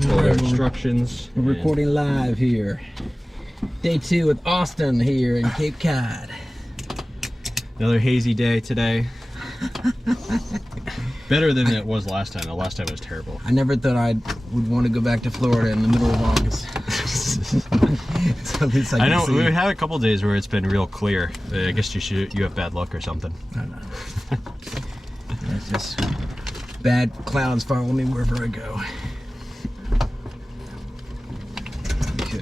Follow their instructions. We're recording live here. Day 2 with Austin here in Cape Cod. Another hazy day today. Better than it was last time. The last time it was terrible. I never thought I would want to go back to Florida in the middle of August. So at least I know see. we've had a couple days where it's been real clear. I guess you have bad luck or something. I don't know. It's just bad clouds follow me wherever I go. Okay.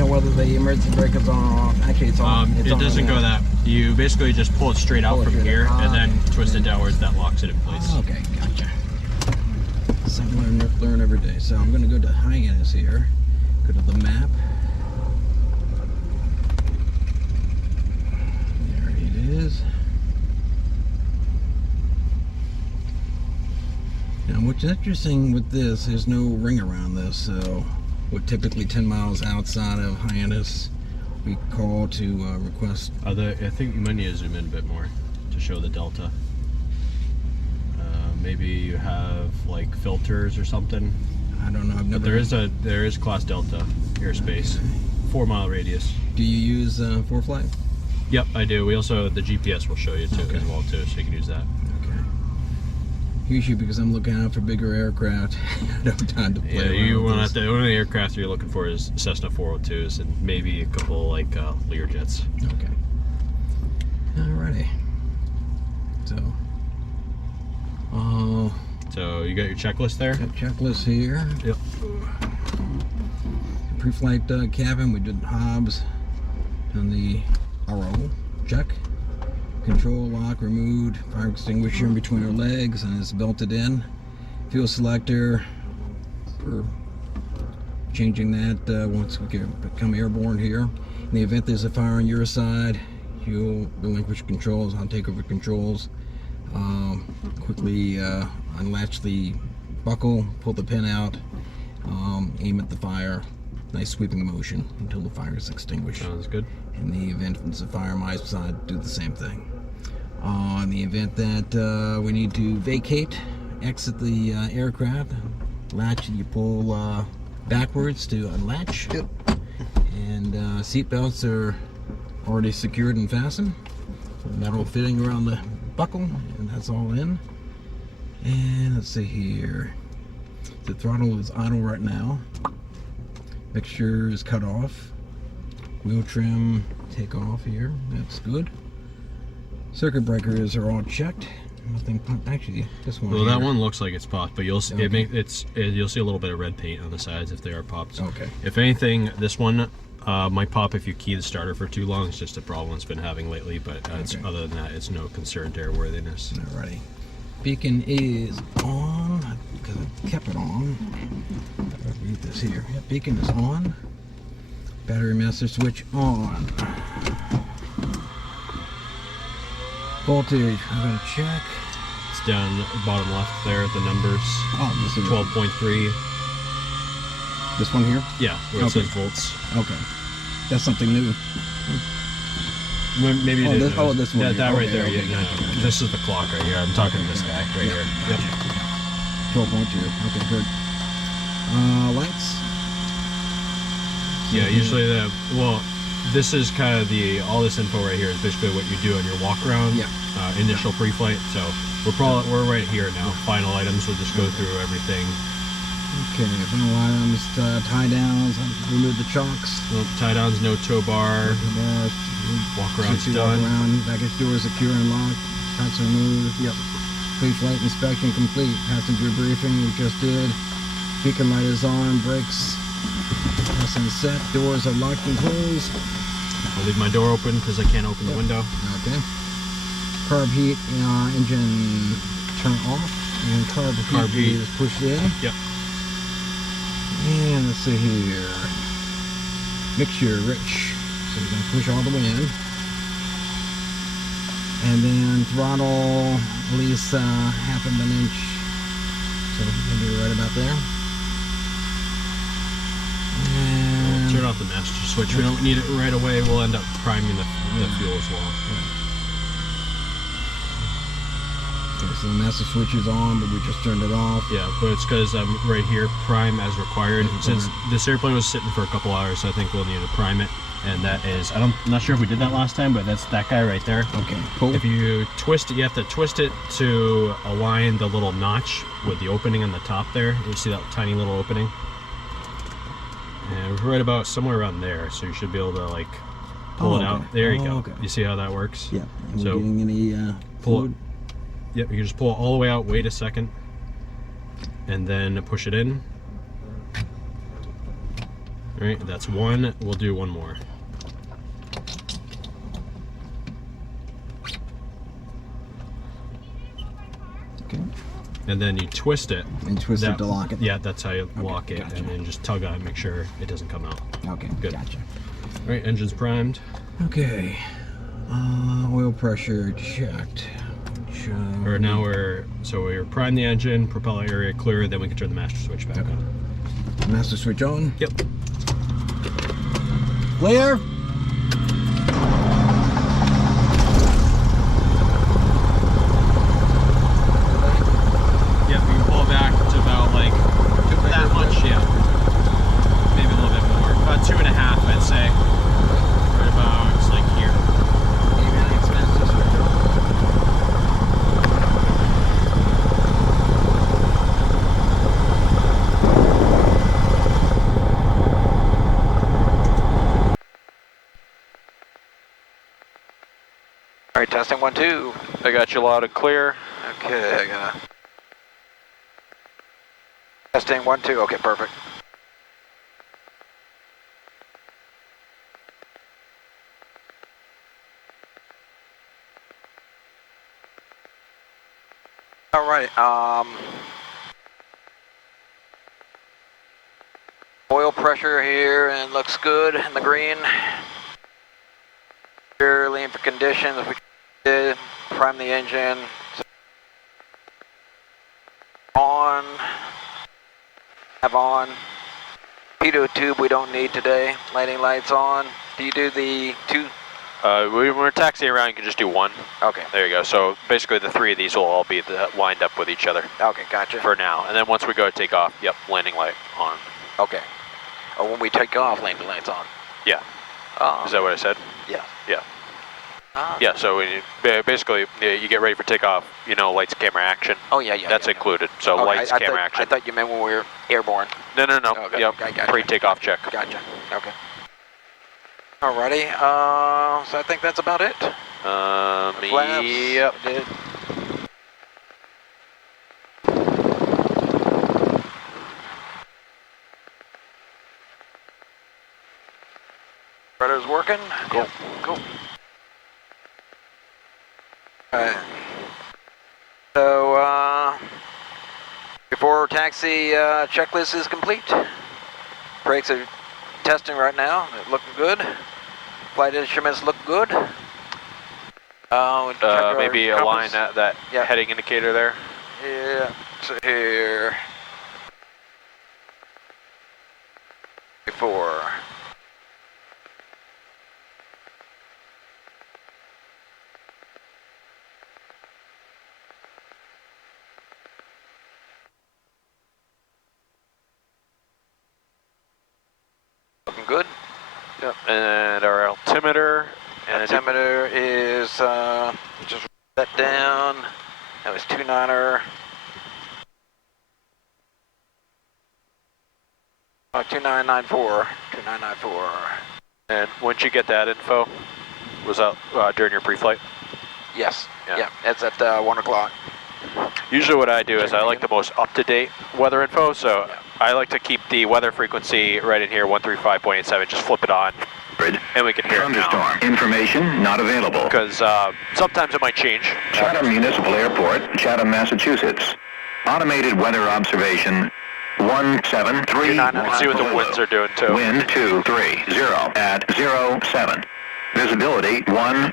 Whether the emergency brake is on or off. Actually, it's on. It doesn't go that. You basically just pull it straight out from here and then twist it downwards. That locks it in place. Oh, okay, gotcha. Something learn every day. So I'm going to go to Hyannis here. Go to the map. There it is. Now, what's interesting with this, there's no ring around this, so we're typically 10 miles outside of Hyannis. We call to request. I think you might need to zoom in a bit more to show the delta. Maybe you have like filters or something. I don't know. I've never. But there is class delta airspace, 4 mile radius. Do you use ForeFlight? Yep, I do. We also the GPS will show you too as well too, so you can use that. Usually because I'm looking out for bigger aircraft. I don't have time to play around you want with the only aircraft you're looking for is Cessna 402s and maybe a couple like Learjets. Okay. Alrighty. So you got your checklist there? Got checklist here. Yep. Pre-flight cabin, we did Hobbs and the RO check. Control lock removed, fire extinguisher in between our legs and it's belted in. Fuel selector, we're changing that once we become airborne here. In the event there's a fire on your side, you'll relinquish controls. I'll take over controls. Quickly unlatch the buckle, pull the pin out, aim at the fire. Nice sweeping motion until the fire is extinguished. Sounds good. In the event there's a fire on my side, do the same thing. In the event that we need to vacate, exit the aircraft, latch, you pull backwards to unlatch. Yep. And seat belts are already secured and fastened. Metal fitting around the buckle, and that's all in. And let's see here. The throttle is idle right now. Mixture is cut off. Wheel trim, take off here. That's good. Circuit breakers are all checked. Nothing popped. Actually, this one. Well, here. that one looks like it's popped, but you'll see, you'll see a little bit of red paint on the sides if they are popped. Okay. If anything, this one might pop if you key the starter for too long. It's just a problem it's been having lately, but other than that, it's no concern to airworthiness. Alrighty. Beacon is on because I kept it on. I'll read this here. Yep, beacon is on. Battery master switch on. Voltage, I'm going to check. It's down bottom left there, the numbers. Oh, this is 12.3. This one here? Yeah, where it says volts. Okay. That's something new. Maybe it is. This one. Yeah, that right Okay, there. okay, Yeah, gotcha. no. This is the clock right here. I'm talking to this guy right here. Yep. 12.2. Okay, good. Lights? Yeah, usually this is kind of all this info right here is basically what you do on your walk around. Yeah. Initial pre-flight. So we're right here now. Final items. We'll just go through everything. Okay, final items, tie downs, remove the chocks. No tie downs, no tow bar. Walk around's done. Walk around, baggage door secure and locked. Chocks removed. Yep. Pre-flight inspection complete. Passenger briefing we just did. Beacon light is on. Brakes and set. Doors are locked and closed. I'll leave my door open because I can't open the window. Okay. Carb heat engine turn off. And carb heat is pushed in. Yep. And let's see here. Mixture rich. So you're going to push all the way in. And then throttle at least half of an inch. So maybe right about there. And Turn off the master switch. We don't need it right away. We'll end up priming the fuel as well. Okay, so the master switch is on, but we just turned it off. Yeah, but it's because I'm right here, prime as required. Since this airplane was sitting for a couple hours, so I think we'll need to prime it. And that is, I'm not sure if we did that last time, but that's that guy right there. Okay, cool. If you twist it, you have to twist it to align the little notch with the opening on the top there. You see that tiny little opening? And we're right about somewhere around there, so you should be able to like pull it out. There you go. Okay. You see how that works? Yeah. And So we're getting any pull fluid? Yep, you can just pull it all the way out, wait a second, and then push it in. All right, that's one. We'll do one more. Okay. And then you twist it. And twist it to lock it. Yeah, that's how you lock it. gotcha. And then just tug on it, make sure it doesn't come out. Okay, Good. gotcha. All right, engine's primed. Okay. Oil pressure checked. Or now we're primed the engine, propeller area clear, then we can turn the master switch back on. Master switch on. Yep. Clear. Yep, we can pull it back to about like that much, yeah. Maybe a little bit more. About 2.5, I'd say. Right about, it's like here. All right, testing 1, 2. I got you loud and clear. Okay, I gotta. Testing 1, 2. Okay, perfect. All right. Oil pressure here and looks good in the green. Purely for conditions, we did prime the engine. On, have on. Pitot tube we don't need today. Lighting lights on. Do you do the two? When we're taxiing around, you can just do one. Okay. There you go. So basically the three of these will all be lined up with each other Okay, gotcha. for now. And then once we go to take off, yep, landing light on. Okay. Oh, when we take off, landing lights on. Yeah. Is that what I said? Yeah. Yeah. Yeah, so basically you get ready for takeoff, you know, lights, camera, action. Oh, yeah, yeah. That's yeah, included. So Okay, lights, camera, I action. thought you meant when we were airborne. No. Okay, Yep. I gotcha. Pre-takeoff check. Gotcha. Okay. Alrighty. So I think that's about it. Flaps, Yep. did. Rudder's working. Cool. Cool. Alright. So, before taxi checklist is complete, brakes are testing right now. They're looking good. Flight instruments look good. We'll check our Maybe align compass. that Yeah. heading indicator there. Yeah, so here. Before. Looking good. Yep. And our altimeter. And Altimeter is just that down. That was 29er. 2994. 2994. And once you get that info, was that during your pre-flight? Yes. Yeah. Yeah. It's at 1 o'clock. Usually what I do is I like the most up-to-date weather info, so I like to keep the weather frequency right in here, 135.87, just flip it on, and we can hear it now. Thunderstorm. Information not available. Because sometimes it might change. Chatham Municipal Airport, Chatham, Massachusetts. Automated weather observation 173. See what the winds are doing too. Wind 230 at 07. Visibility 10.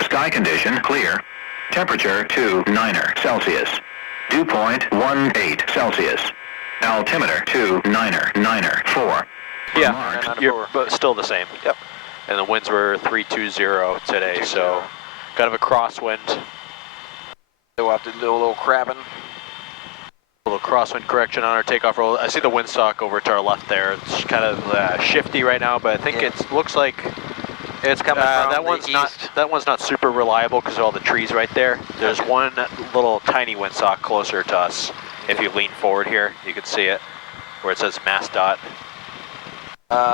Sky condition clear. Temperature 29 Celsius. Dew point 18 Celsius. Altimeter 294. Yeah, Remarks. but still the same. Yep. And the winds were 320 today, so kind of a crosswind. So we'll have to do a little crabbing. A little crosswind correction on our takeoff roll. I see the windsock over to our left there. It's kind of shifty right now, but I think it looks like it's coming from that the one's east. that one's not super reliable because of all the trees right there. There's one little tiny windsock closer to us. If you lean forward here, you can see it where it says MassDOT.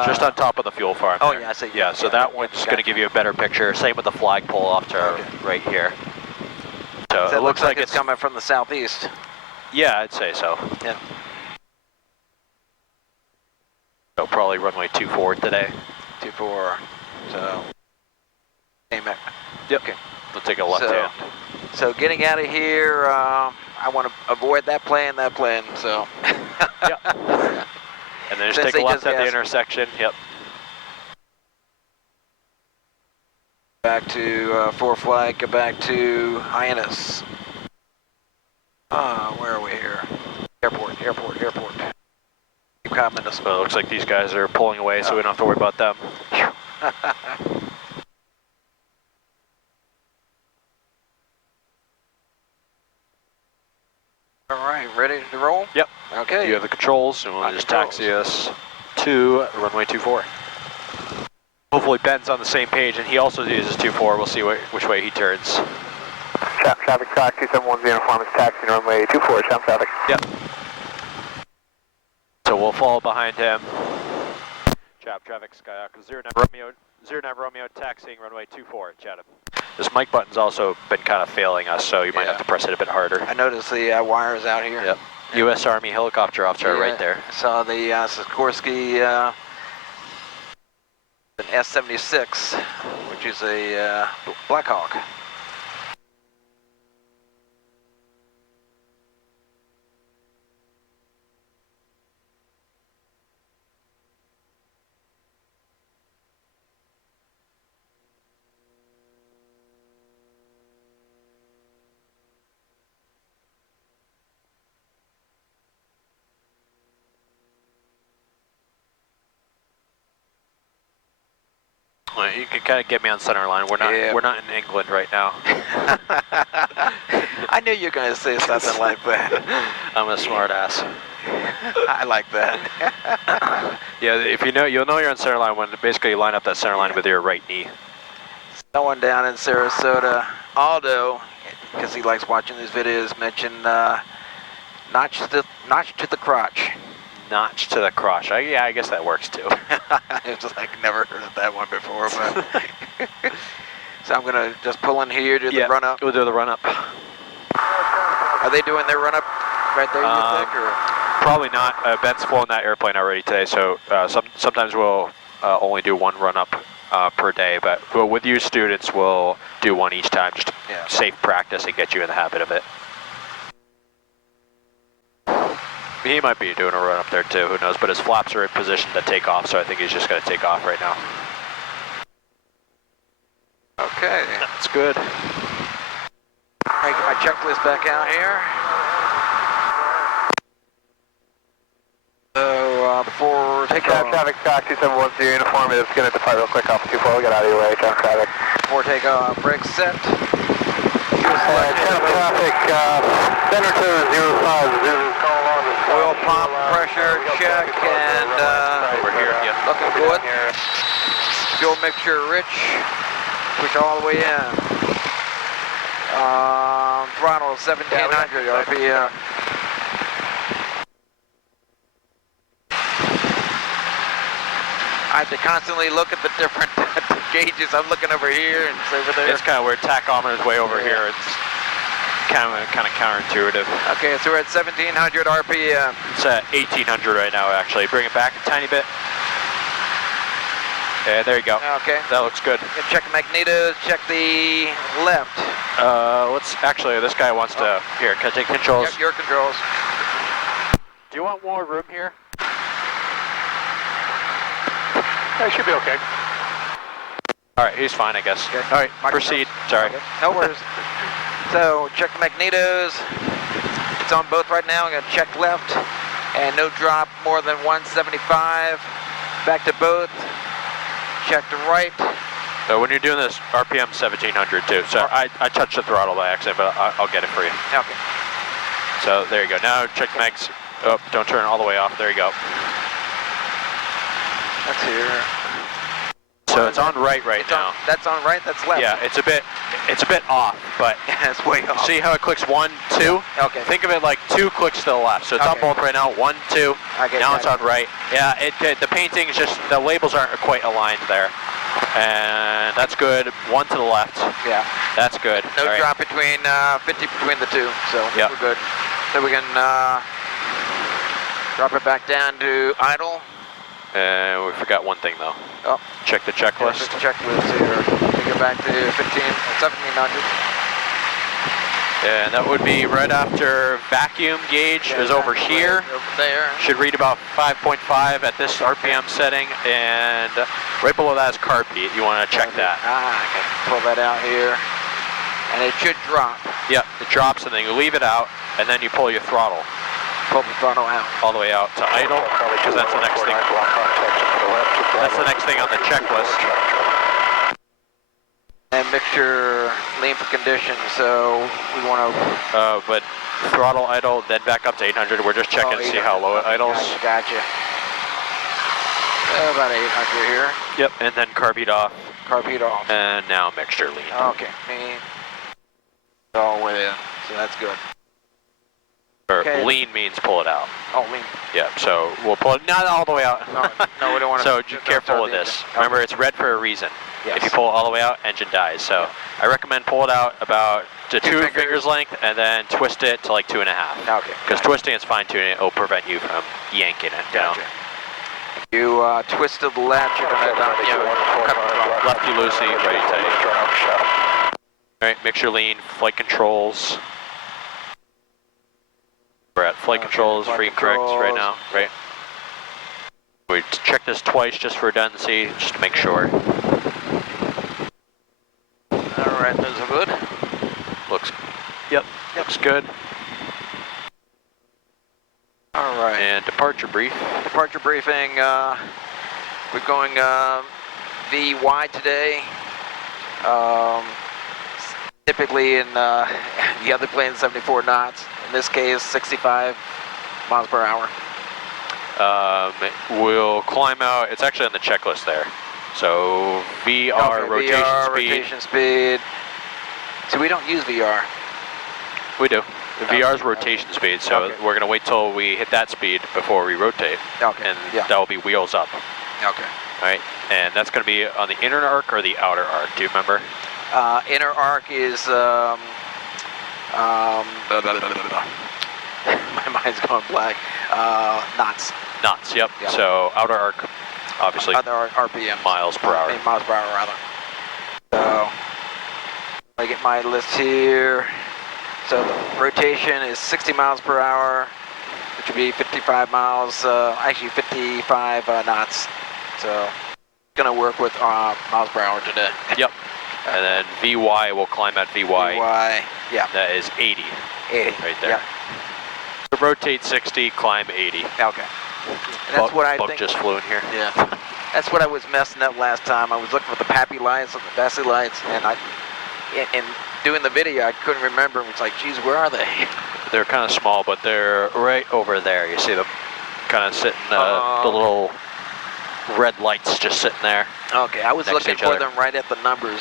Just on top of the fuel farm. Oh there. yeah, I see. Yeah, so that one's going to give you a better picture. Same with the flagpole off to our right here. So So it looks like it's coming from the southeast. Yeah, I'd say so. Yeah. So probably runway 24 today. 24. So. Amen. Yep. Okay. We'll take a left hand. So getting out of here, I want to avoid that plane, so. Yep. And then just Since take a they left just at the gassed. intersection. Yep. Back to Four Flag, go back to Hyannis. Where are we here? Airport. Keep coming to So it looks like these guys are pulling away, so we don't have to worry about them. All right, ready to roll? Yep. Okay. You have the controls, and we'll On just controls. taxi us to runway 24. Hopefully Ben's on the same page, and he also uses 24. We'll see which way he turns. Traffic Sky 2710 uniform is taxiing runway 24, Chatham traffic. Yep. So we'll follow behind him. Traffic Skyhawk 09 Romeo, taxiing runway 24 at Chatham. This mic button's also been kind of failing us, so you might have to press it a bit harder. I noticed the wires out here. Yep. U.S. Army helicopter off to our right there. I saw the Sikorsky an S-76, which is a Black Hawk. Well, you can kind of get me on center line. We're not in England right now. I knew you were going to say something like that. I'm a smart ass. I like that. Yeah, if you know, you'll know you're on center line when basically you line up that center line with your right knee. Someone down in Sarasota, Aldo, because he likes watching these videos, mentioned notch to the crotch. Notch to the crotch. Yeah, I guess that works too. It's just like never heard of that one before, but so I'm gonna just pull in here, do the run up. We'll do the run up. Are they doing their run up right there? You think, or probably not. Ben's flown that airplane already today, so sometimes we'll only do one run up per day. But with you students, we'll do one each time, just safe practice and get you in the habit of it. He might be doing a run up there too, who knows, but his flaps are in position to take off, so I think he's just going to take off right now. okay. That's good. I get my checklist back out here. So before takeoff, Traffic Sky 2710 uniform is going to depart real quick off 24. We'll get out of your way, Chatham traffic. before takeoff, brakes set. Chatham traffic, center to 05. Oil pump pressure check, and Over here, looking good. Fuel mixture rich. Push all the way in. Throttle 1700 RPM. I have to constantly look at the different gauges. I'm looking over here and it's over there. It's kind of weird. Tachometer's way over here. It's kind of counterintuitive. Okay, so we're at 1700 RPM. It's at 1800 right now, actually. Bring it back a tiny bit. Yeah, there you go. Okay. That looks good. Check the magnetos, check the left. Let's actually, this guy wants to, here, can I take controls? Yep, your controls. Do you want more room here? That should be okay. All right, he's fine, I guess. Okay. All right, Mark proceed. yourself. Sorry. Okay. No worries. So check the magnetos. It's on both right now. I'm gonna check left, and no drop more than 175. Back to both. Check the right. So when you're doing this, RPM 1700 too. So I touched the throttle by accident, but I'll get it for you. Okay. So there you go. Now check mags. Oh, don't turn all the way off. There you go. That's here. So it's on right now. That's on right. That's left. Yeah, it's a bit off, but Yeah, it's way off. see how it clicks 1, 2? Okay. Think of it like 2 clicks to the left. So it's on Okay. both right now. 1, 2. Okay, Now got it's it. on right. Yeah, the painting is just, the labels aren't quite aligned there. And that's good. 1 to the left. Yeah. That's good. No All right. drop between 50 between the two, so Yeah. we're good. So we can drop it back down to idle. And we forgot one thing though. Oh, Check the checklist. just checklist here. We go back to 1700. And that would be right after vacuum gauge is over here. Over there. Should read about 5.5 at this RPM setting, and right below that is carb beat. You want to check that. I can pull that out here, and it should drop. Yep, it drops and then you leave it out, and then you pull your throttle Pull the throttle out. all the way out to idle, because that's the next thing. That's the next thing on the checklist. And mixture lean for condition, so we want to... But throttle idle, then back up to 800. We're just checking to see how low it idles. Gotcha. About 800 here. Yep, and then carb beat off, Carb heat off. and now mixture lean. Okay, lean. All within, so that's good. Or Okay. lean means pull it out. Oh, lean. Yeah, so we'll pull it, not all the way out. No, we don't want to... So just careful with this. Remember, it's red for a reason. Yes. If you pull it all the way out, engine dies. So I recommend pull it out about to two fingers length, and then twist it to like 2.5. Okay. Because twisting is fine tuning it will prevent you from yanking it. Gotcha. You twist to the left, you're going to cut the throttle. Lefty loosey, righty tight. All right, mixture lean, flight controls. We're at flight controls, flight free correct right controls. now, right? We check this twice just for redundancy, just to make sure. All right, those are good. Looks, yep, looks good. All right. And departure brief. Departure briefing. We're going VY today. Typically in the other plane 74 knots. In this case, 65 miles per hour. We'll climb out. It's actually on the checklist there. So VR, Okay, rotation VR, speed. rotation speed. So we don't use VR. We do. The VR's rotation speed, so Okay. we're going to wait till we hit that speed before we rotate. Okay. And Yeah. that will be wheels up. Okay. All right, and that's going to be on the inner arc or the outer arc. Do you remember? Inner arc is my mind's going blank. Knots. Knots. Yep. Yeah. So outer arc, obviously, Other RPM. miles per hour. Miles per hour, rather. So I get my list here. So the rotation is 60 miles per hour, which would be 55 miles. Actually 55 knots. So gonna work with miles per hour today. Yep. And then VY will climb at VY. VY, yeah. That is 80 80. right there. Yeah. So rotate 60, climb 80. Okay. And that's what I Bug think. just flew in here. Yeah. That's what I was messing up last time. I was looking for the PAPI lights and the Bessie lights, and in doing the video, I couldn't remember. It's like, geez, where are they? They're kind of small, but they're right over there. You see them kind of sitting, the little red lights just sitting there. Okay, I was Next to looking each for other. them right at the numbers.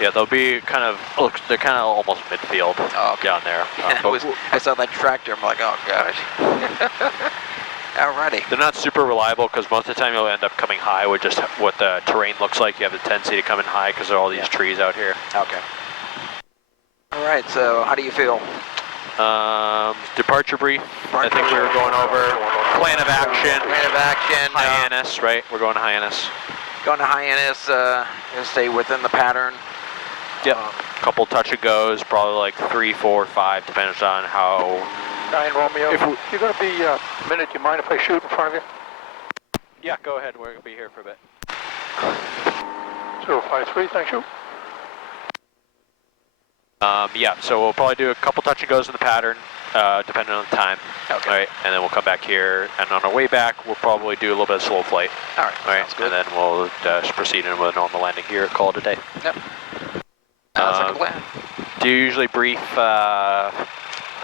Yeah, they'll be kind of, look, they're kind of almost midfield down there. I saw that tractor. I'm like, oh gosh. Alrighty. They're not super reliable because most of the time you'll end up coming high with just what the terrain looks like. You have the tendency to come in high because there are all these trees out here. Okay. All right. So, how do you feel? Departure brief. I think we were going over plan of action. Plan of action. Hyannis, right? We're going to Hyannis. Going to Hyannis. Gonna stay within the pattern. Yep. Couple touch and goes, probably like 3, 4, 5, depends on how. 9 Romeo, you're going to be a minute. Do you mind if I shoot in front of you? Yeah, go ahead. We're gonna be here for a bit. 053, thank you. Yeah, so we'll probably do a couple touch and goes in the pattern, depending on the time. Okay. All right, and then we'll come back here, and on our way back, we'll probably do a little bit of slow flight. All right. All right, Sounds good. and then we'll just proceed in with a normal landing here. Call it a day. Yep. Sounds like a plan. Do you usually brief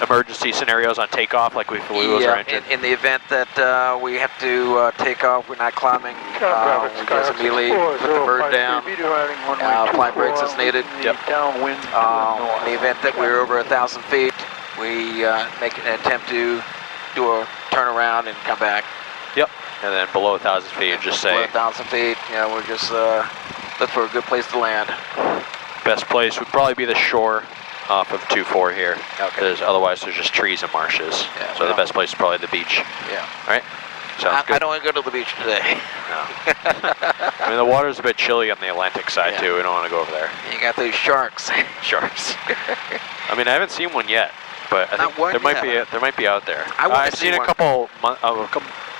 emergency scenarios on takeoff, like we lose our engine? In the event that we have to take off, we're not climbing, we just immediately put the bird down, apply brakes as needed. Yep. Downwind. In the event that we're over 1,000 feet, we make an attempt to do a turnaround and come back. Yep. And then below 1,000 feet, you just Below say 1,000 feet, we're just look for a good place to land. best place would probably be the shore off of 2-4 here. Okay. Otherwise, there's just trees and marshes. Yeah, so the best place is probably the beach. Yeah. All right. Sounds good. I don't want to go to the beach today. No. I mean, the water's a bit chilly on the Atlantic side too. We don't want to go over there. You got those sharks. Sharks. I mean, I haven't seen one yet, but I think there might be out there. I've seen a couple.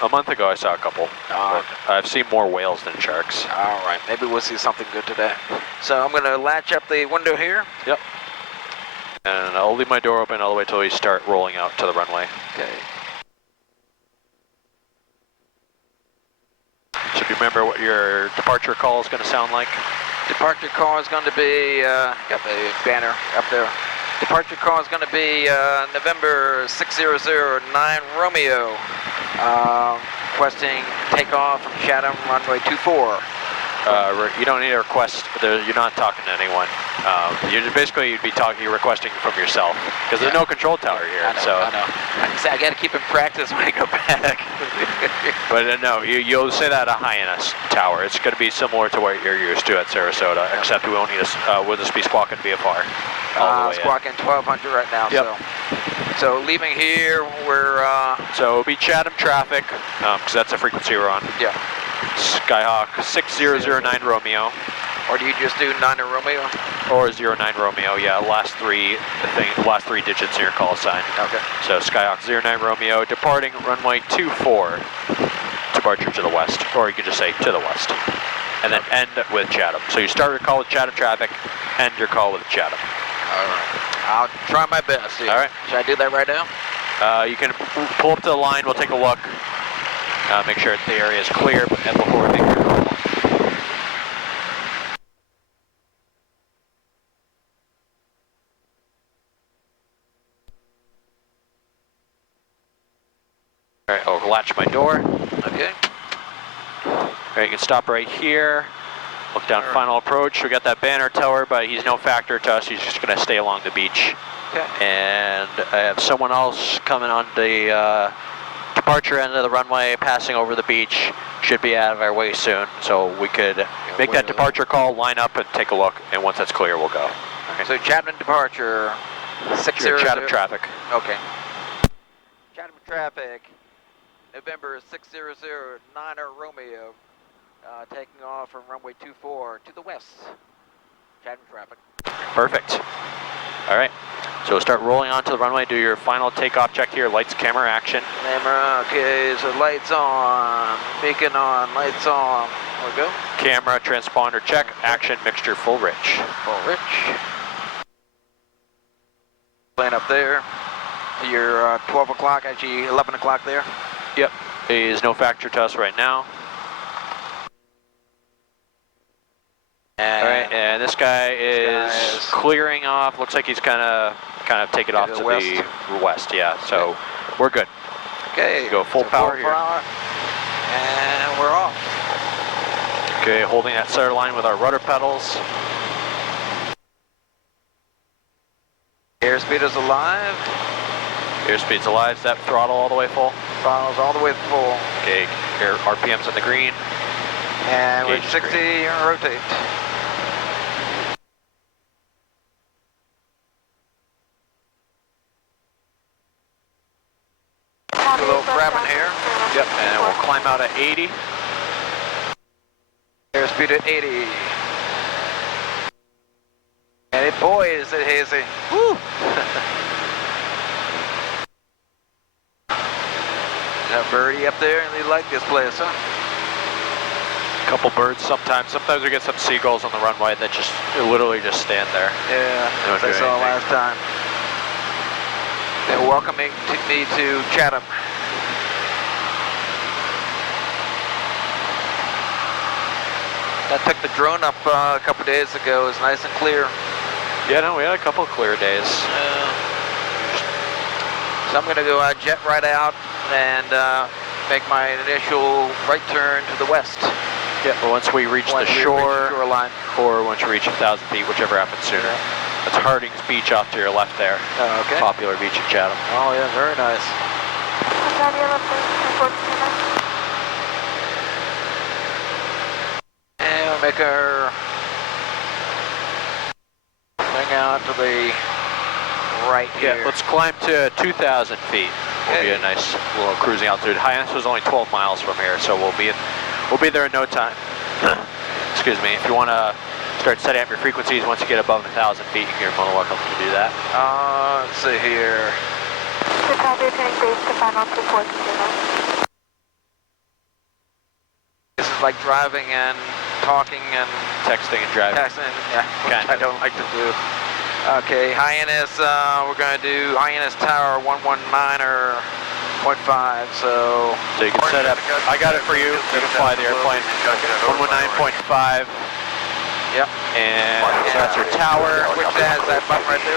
A month ago, I saw a couple. I've seen more whales than sharks. All right, maybe we'll see something good today. So I'm going to latch up the window here. Yep. And I'll leave my door open all the way till we start rolling out to the runway. Okay. So do you remember what your departure call is going to sound like? Departure call is going to be, got the banner up there. Departure call is going to be November 6009 Romeo, requesting takeoff from Chatham runway 24. You don't need a request. You're not talking to anyone. You're requesting from yourself because there's no control tower here. I know. I got to keep in practice when I go back. But no, you'll say that at a high-end tower. It's going to be similar to what you're used to at Sarasota, except we won't need we'll just be squawking VFR. Squawking 1200 right now. Yep. So leaving here, we're. So it'll be Chatham traffic because that's the frequency we're on. Yeah. Skyhawk 6009 Romeo. Or do you just do 9 Romeo? Or 09 Romeo, yeah, last three digits in your call sign. Okay. So Skyhawk 09 Romeo, departing runway 24, departure to the west, or you could just say to the west. And then end with Chatham. So you start your call with Chatham traffic, end your call with Chatham. All right. I'll try my best. All right. Should I do that right now? You can pull up to the line, we'll take a look. Make sure the area is clear and before we make your call. All right, I'll latch my door. Okay. All right, you can stop right here. Look down final approach. We got that banner tower, but he's no factor to us. He's just going to stay along the beach. Okay. And I have someone else coming on the departure end of the runway, passing over the beach. Should be out of our way soon, so we could make that departure call, line up, and take a look. And once that's clear, we'll go. Okay. So Chatham departure, 60. Chatham traffic. Okay. Chatham traffic, November 6009 Romeo, taking off from runway 24 to the west. Chatham traffic. Perfect. All right. So we'll start rolling onto the runway. Do your final takeoff check here. Lights, camera, action. Camera, okay, so lights on, beacon on, lights on. There we go. Camera, transponder check, action, mixture, full rich. Full rich. Plane up there. You're 12 o'clock, actually 11 o'clock there. Yep. Is no factor to us right now. All right, and this guy is clearing off. Looks like he's kind of taking off to the west. Yeah, so we're good. Okay. Go full power here. And we're off. Okay, holding that center line with our rudder pedals. Airspeed is alive. Airspeed's alive. Is that throttle all the way full? Throttle's all the way full. Okay, air RPM's in the green. And we're 60 and rotate. A little crabbing here. Yep, and we'll climb out at 80. Airspeed at 80. And boy, is it hazy. Woo! Got birdie up there, and they like this place, huh? Couple birds sometimes. Sometimes we get some seagulls on the runway that just literally just stand there. Yeah, Don't as do I saw anything. last time. They're welcoming me to Chatham. I took the drone up a couple days ago. It was nice and clear. Yeah, no, we had a couple clear days. So I'm going to go jet right out and make my initial right turn to the west. Yeah, but once we reach the Reach shore, the shoreline. or once you reach 1,000 feet, whichever happens sooner. That's Harding's Beach off to your left there. Oh, okay. Popular beach in Chatham. Oh yeah, very nice. And we'll make our thing out to the right here. Yeah, let's climb to 2,000 feet. Will be a nice little cruising altitude. Highest was only 12 miles from here, so we'll be there in no time. Excuse me. If you want to start setting up your frequencies once you get above 1,000 feet, you're more than welcome to do that. Let's see here. This is like driving and talking and Texting and driving. texting. Yeah, which Kind I of. don't like to do. Okay, Hyannis, we're going to do Hyannis Tower 119 or 0.5, so... So you can set up, I got it for you, you can fly the airplane. 119.5. Yep. And so that's your tower. Which has that button right there?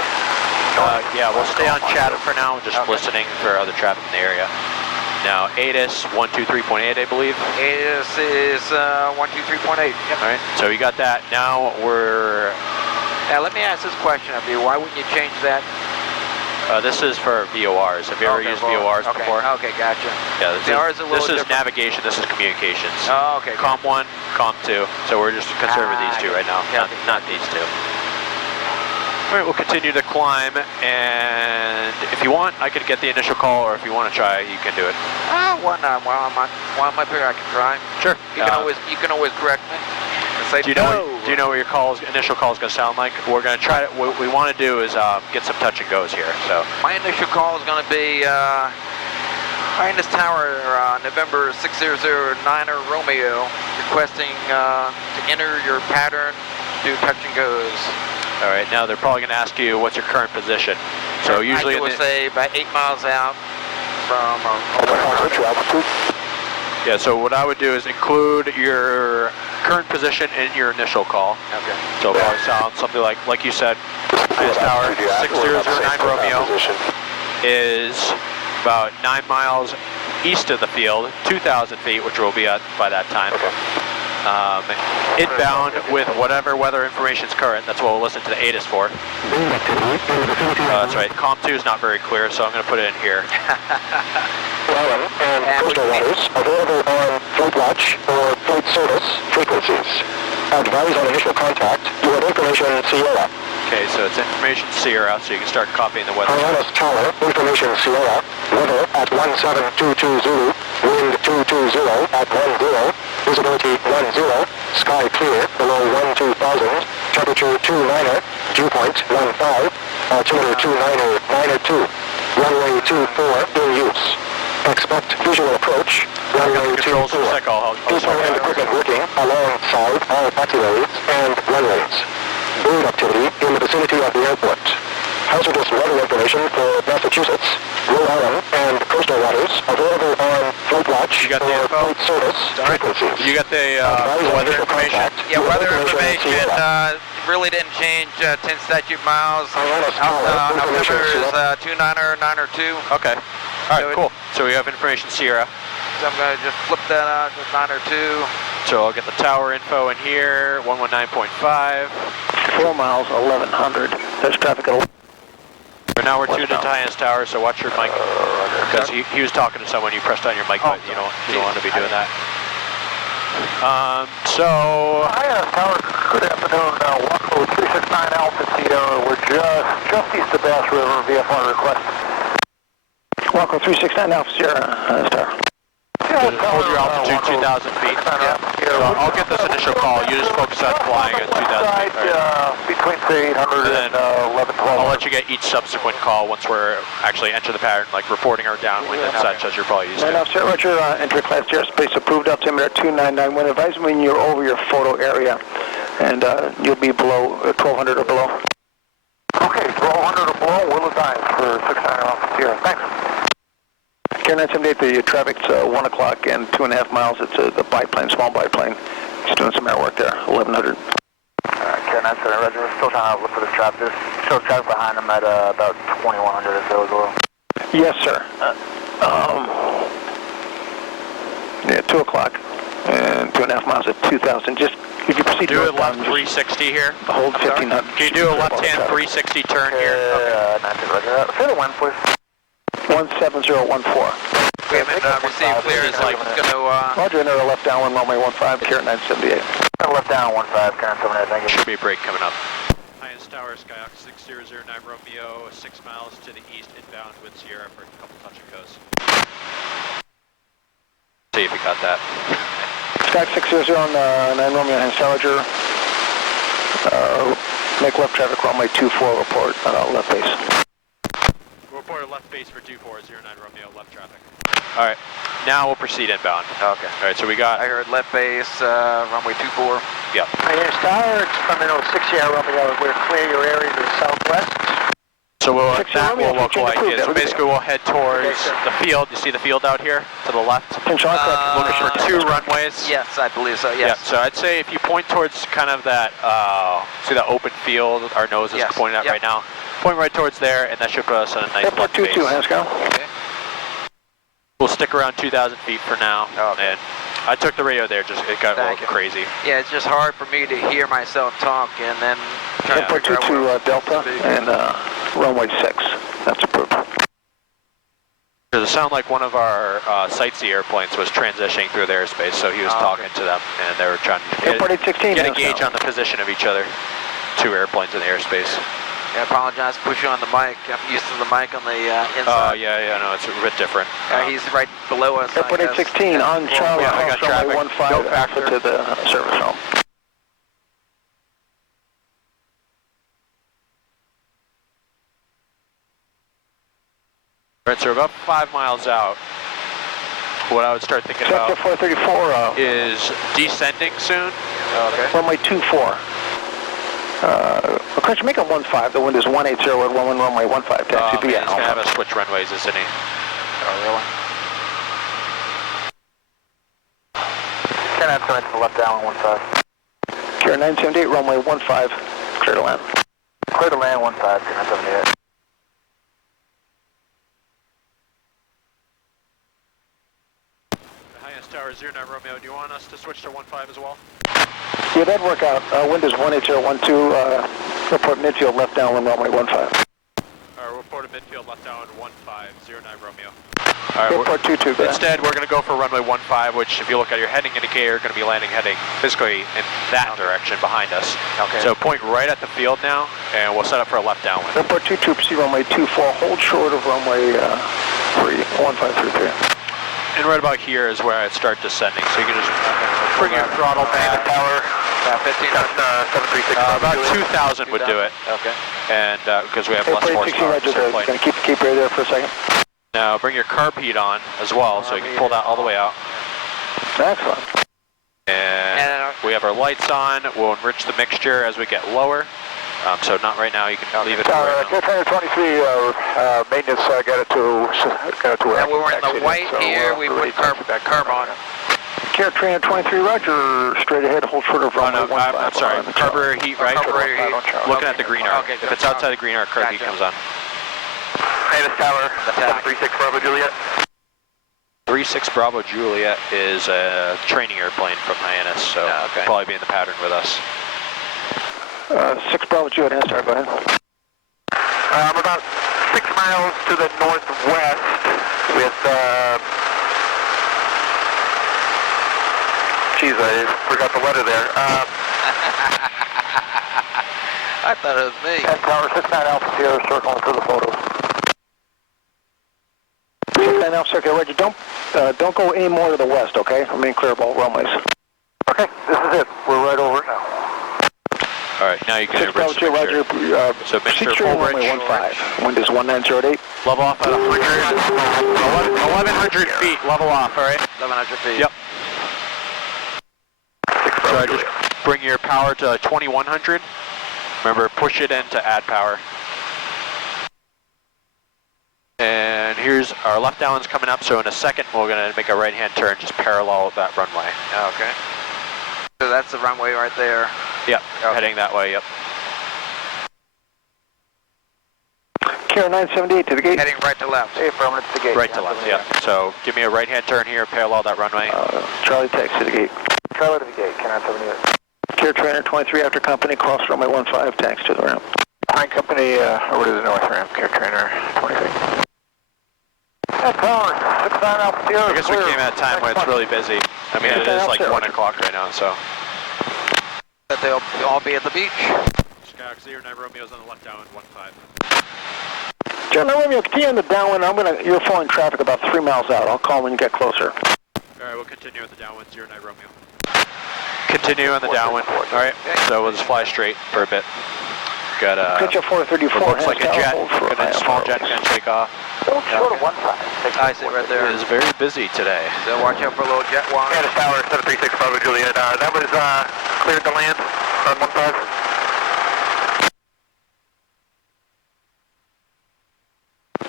Yeah, we'll stay on Chatham for now, just listening for other traffic in the area. Now, ATIS 123.8, I believe. ATIS is 123.8. Yep. All right, so you got that. Now we're... Now let me ask this question of you. Why wouldn't you change that? This is for VORs. Have you ever used VORs before? Okay, gotcha. Yeah, VOR is a little this is different. navigation, this is communications. Oh, okay. COM 1, COM 2. So we're just concerned with these two right now, Yeah. not these two. All right, we'll continue to climb, and if you want, I could get the initial call, or if you want to try, you can do it. Why not? While I'm up here, I can try. Sure. You can always correct me. And say Do you know what your initial call is going to sound like? We're going to try to. What we want to do is get some touch and goes here. So my initial call is going to be Hyannis Tower, November 6009 Romeo, requesting to enter your pattern, do touch and goes. all right, now they're probably going to ask you what's your current position. So usually I would say about 8 miles out from. Yeah, so what I would do is include your current position in your initial call. Okay. So it'll probably sound something like you said, Hyannis Tower 6009 Romeo is about 9 miles east of the field, 2,000 feet, which we'll be at by that time. Inbound with whatever weather information is current. That's what we'll listen to the ATIS for. That's right. COM 2 is not very clear, so I'm going to put it in here. And coastal waters available on flight watch or flight service frequencies. Advise on initial contact. You have information Sierra. Okay, so it's information Sierra, so you can start copying the weather. Hyannis Tower, information Sierra. Weather at 1722 Zulu. Wind 220 at 10. Visibility 10. Sky clear below 12,000. Temperature 29er. Dew point 15. Altimeter 29er 2. Runway 24 in use. Expect visual approach. Runway 24. People and equipment working alongside all taxiways and runways. Bird activity in the vicinity of the airport. Hazardous weather information for Massachusetts, Rhode Island, and coastal waters available on flight watch You got the or info? flight service frequencies. You got the weather information? Yeah, weather information really didn't change 10 statute miles. Altimeter is 29er 2. Okay. All right, cool. So we have information Sierra. So I'm going to just flip that out to 9er 2. So I'll get the tower info in here, 119.5. 4 miles, 1100. There's traffic at Now we're tuned into Hyannis Tower, so watch your mic. Because he was talking to someone, you pressed on your mic, but you don't want to be doing that. Hyannis Tower, good afternoon. Walk 369 Alpha Sierra. We're just east of Bass River, VFR request. Walk 369 Alpha Sierra, Hyannis Tower. Yeah, hold your altitude 2,000 feet. Yeah. So I'll get this initial call. You just focus on flying at 2,000 feet. Right? Between say 800 and 11, 12. I'll let you get each subsequent call once we're actually enter the pattern, like reporting our downwind and such, as you're probably used to. Sir, Roger, interclass airspace approved, altimeter 299. When advised when you're over your photo area, and you'll be below 1,200 or below. Okay, 1,200 or below, we'll advise for 600 off here. Thanks. Care 978, the traffic's 1 o'clock and 2.5 miles. It's the biplane, small biplane. Just doing some air work there, 1,100. Care 978, Roger, we're still trying to look for the traffic. There's still traffic behind them at about 2,100 or so as well. Yes, sir. Yeah, 2 o'clock and 2.5 miles at 2,000. Just, if you proceed Do a northbound, left 360 here. hold 1,500. Can you do a left-hand 360 turn here? Yeah, 978, Roger. Say the wind, please. 17014. We haven't received clearance. It's like It's going to... Roger, enter left downwind, runway 15, Care 978. Left down 15, Care 978, thank you. Should be a break coming up. Highest tower, Skyhawk 6009 Romeo, 6 miles to the east inbound with Sierra for a couple touch and goes. See if you got that. Sky 609 Romeo, Hans Roger. Make left traffic, runway 24, report left base. Report left base for 2409 Romeo, left traffic. All right, now we'll proceed inbound. Okay. All right, so we got... I heard left base, runway 24. Yep. Hans Tower, it's coming on 6 Sierra Romeo. We're clear your area to the southwest. So what Six that Romeo, will look change like approved. is basically we'll head towards the field. You see the field out here to the left? Looking for 2 runways. Yes, I believe so, yes. Yeah, so I'd say if you point towards kind of that, see that open field our nose is Yes. pointing at right now, point right towards there, and that should put us on a nice Airport left base. 22, Hansco. Okay. We'll stick around 2,000 feet for now, Okay. and I took the radio there, just it got a Thank little crazy. Yeah, it's just hard for me to hear myself talk and then try to Airport figure out 22 where Delta and runway 6. That's approved. Does it sound like one of our sightsee airplanes was transitioning through the airspace, so he was talking to them, and they were trying to Airport 816. get a gauge on the position of each other. 2 airplanes in the airspace. I apologize for pushing on the mic. I'm used to the mic on the Oh, inside. yeah, no, it's a bit different. He's right below us. I Airport guess. 816 on Charlie, yeah, I got runway traffic. 15, Go Alpha factor. to the service home. All right, so we're about 5 miles out. What I would start thinking Sector about 434, is descending soon. Okay. runway 24. Chris, make it 15. The wind is 180 at 11, runway 15. Taxi Man, via he's going to have Alpha. us switch runways, isn't he? Oh, really? Care 978 to the left down 15. Care 978, runway 15, clear to land. Clear to land 15, Care 978. Highest tower 09 Romeo, do you want us to switch to 15 as well? Yeah, that'd work out. Wind is 18012, report midfield left downwind, runway 15. Reported midfield left down 1509 Romeo. All right, Airport 22, go ahead. instead we're going to go for runway 15, which if you look at your heading indicator, going to be landing heading basically in that direction behind us. Okay. So point right at the field now, and we'll set up for a left downwind. Airport 22, proceed runway 24, hold short of runway 1533. And right about here is where I'd start descending, so you can just bring your throttle back. Tower, 15. 736. About 2,000 would do it, Okay. and because we have less Airport 16, horsepower. Roger, for the going plane. to keep right there for a second. Now bring your carb heat on as well, so you can pull that all the way out. Excellent. And we have our lights on. We'll enrich the mixture as we get lower. So not right now. You can leave it right now. Care 23, maintenance got it to And when we're in the white here, we put carb on. Care 23, Roger, straight ahead, hold short of Oh, runway no, 15. I'm sorry. Carburetor heat, right? Carburetor heat. Looking at the green arc. Okay, If it's outside the green arc, carb heat Gotcha. comes on. Hyannis Tower, 736 Bravo Juliet. 36 Bravo Juliet is a training airplane from Hyannis, so Okay. probably be in the pattern with us. 6 Bravo Juliet, Anstar, go ahead. I'm about 6 miles to the northwest with, geez, I forgot the letter there. I thought it was me. 10 Tower, 69 Alpha Sierra, circling for the photos. 69 Alpha Sierra, Roger, don't Don't go any more to the west, okay? Remain clear of all runways. Okay, this is it. We're right over it now. All right, now you can 6 Bravo J, Roger. So make sure full full runway bridge. 15. Wind is 1908. Level off at 1,100 feet. Level off, all right? 1,100 feet. Yep. So just bring your power to 2,100. Remember, push it in to add power. And here's our left downwind's coming up, so in a second we're going to make a right-hand turn just parallel that runway. Okay. So that's the runway right there. Yep, heading that way, yep. Kira 978 to the gate. Heading right to left. Affirmative to the gate. Right to left, yeah. So give me a right-hand turn here, parallel that runway. Charlie takes to the gate. Charlie to the gate, Kira 978. Kira Trainer 23 after company, cross runway 15, tanks to the ramp. Behind company, over to the north ramp, Kira Trainer 23. That's power, 69 Alpha Sierra. I guess we came at a time when it's really busy. I mean, it is like 1 o'clock right now, so. That they'll all be at the beach. Skyhawk 09 Romeo's on the left downwind, 15. John Romeo, continue on the downwind. You're following traffic about 3 miles out. I'll call when you get closer. All right, we'll continue with the downwind, 09 Romeo. Continue on the downwind. All right, so we'll just fly straight for a bit. Got Pitch up 434. looks like a jet. Got a small jet going to take off. Don't show to 15. I see right there. It is very busy today. So watch out for a little jet wash. Yeah, tower 736 Bravo Juliet. That was cleared to land on 15.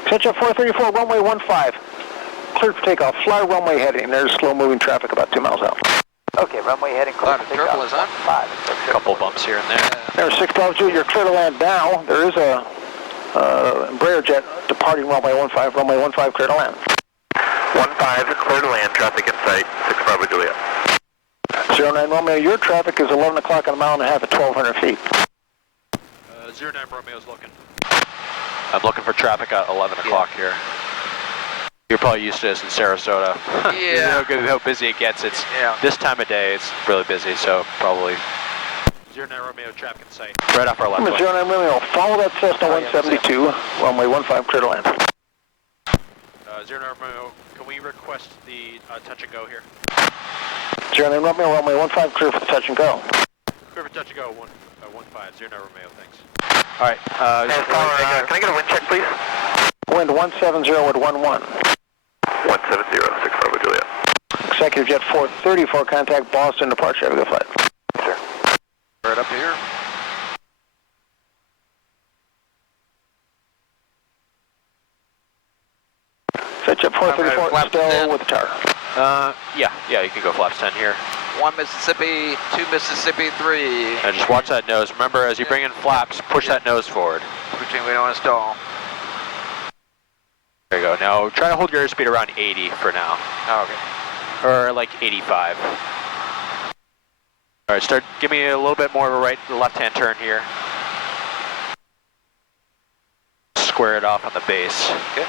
Pitch up 434, runway 15. Cleared for takeoff. Fly runway heading. There's slow moving traffic about 2 miles out. Okay, runway heading A lot of turbulence, huh? A couple bumps here and there. There's 6 Bravo Juliet. You're clear to land now. There is a Embraer jet departing runway 15. Runway 15 clear to land. 15, clear to land, traffic in sight, 6 Bravo Juliet. 09 Romeo, your traffic is 11 o'clock on a mile and a half at 1,200 feet. 09 Romeo's looking. I'm looking for traffic at 11 o'clock here. You're probably used to this in Sarasota. Yeah. You know how busy it gets. It's this time of day. It's really busy, so probably 09 Romeo traffic in sight. Right off our left. 09 Romeo, follow that Cessna 172, runway 15 clear to land. 09 Romeo, can we request the touch and go here? 09 Romeo, runway 15 clear for the touch and go. Clear for touch and go. 15, 09 Romeo, thanks. All right. Can I get a wind check, please? Wind 170 at 11. 170, 6 Bravo Juliet. Executive Jet 434, contact Boston departure. Have a good flight. Sir. Right up here. Set Jet 434 still with the tower. Yeah, you can go flaps 10 here. 1 Mississippi, 2 Mississippi, 3. And just watch that nose. Remember, as you bring in flaps, push that nose forward. Which we don't want to stall. There you go. Now try to hold your airspeed around 80 for now. Oh, okay. Or like 85. All right, give me a little bit more of a left-hand turn here. Square it off on the base. Okay.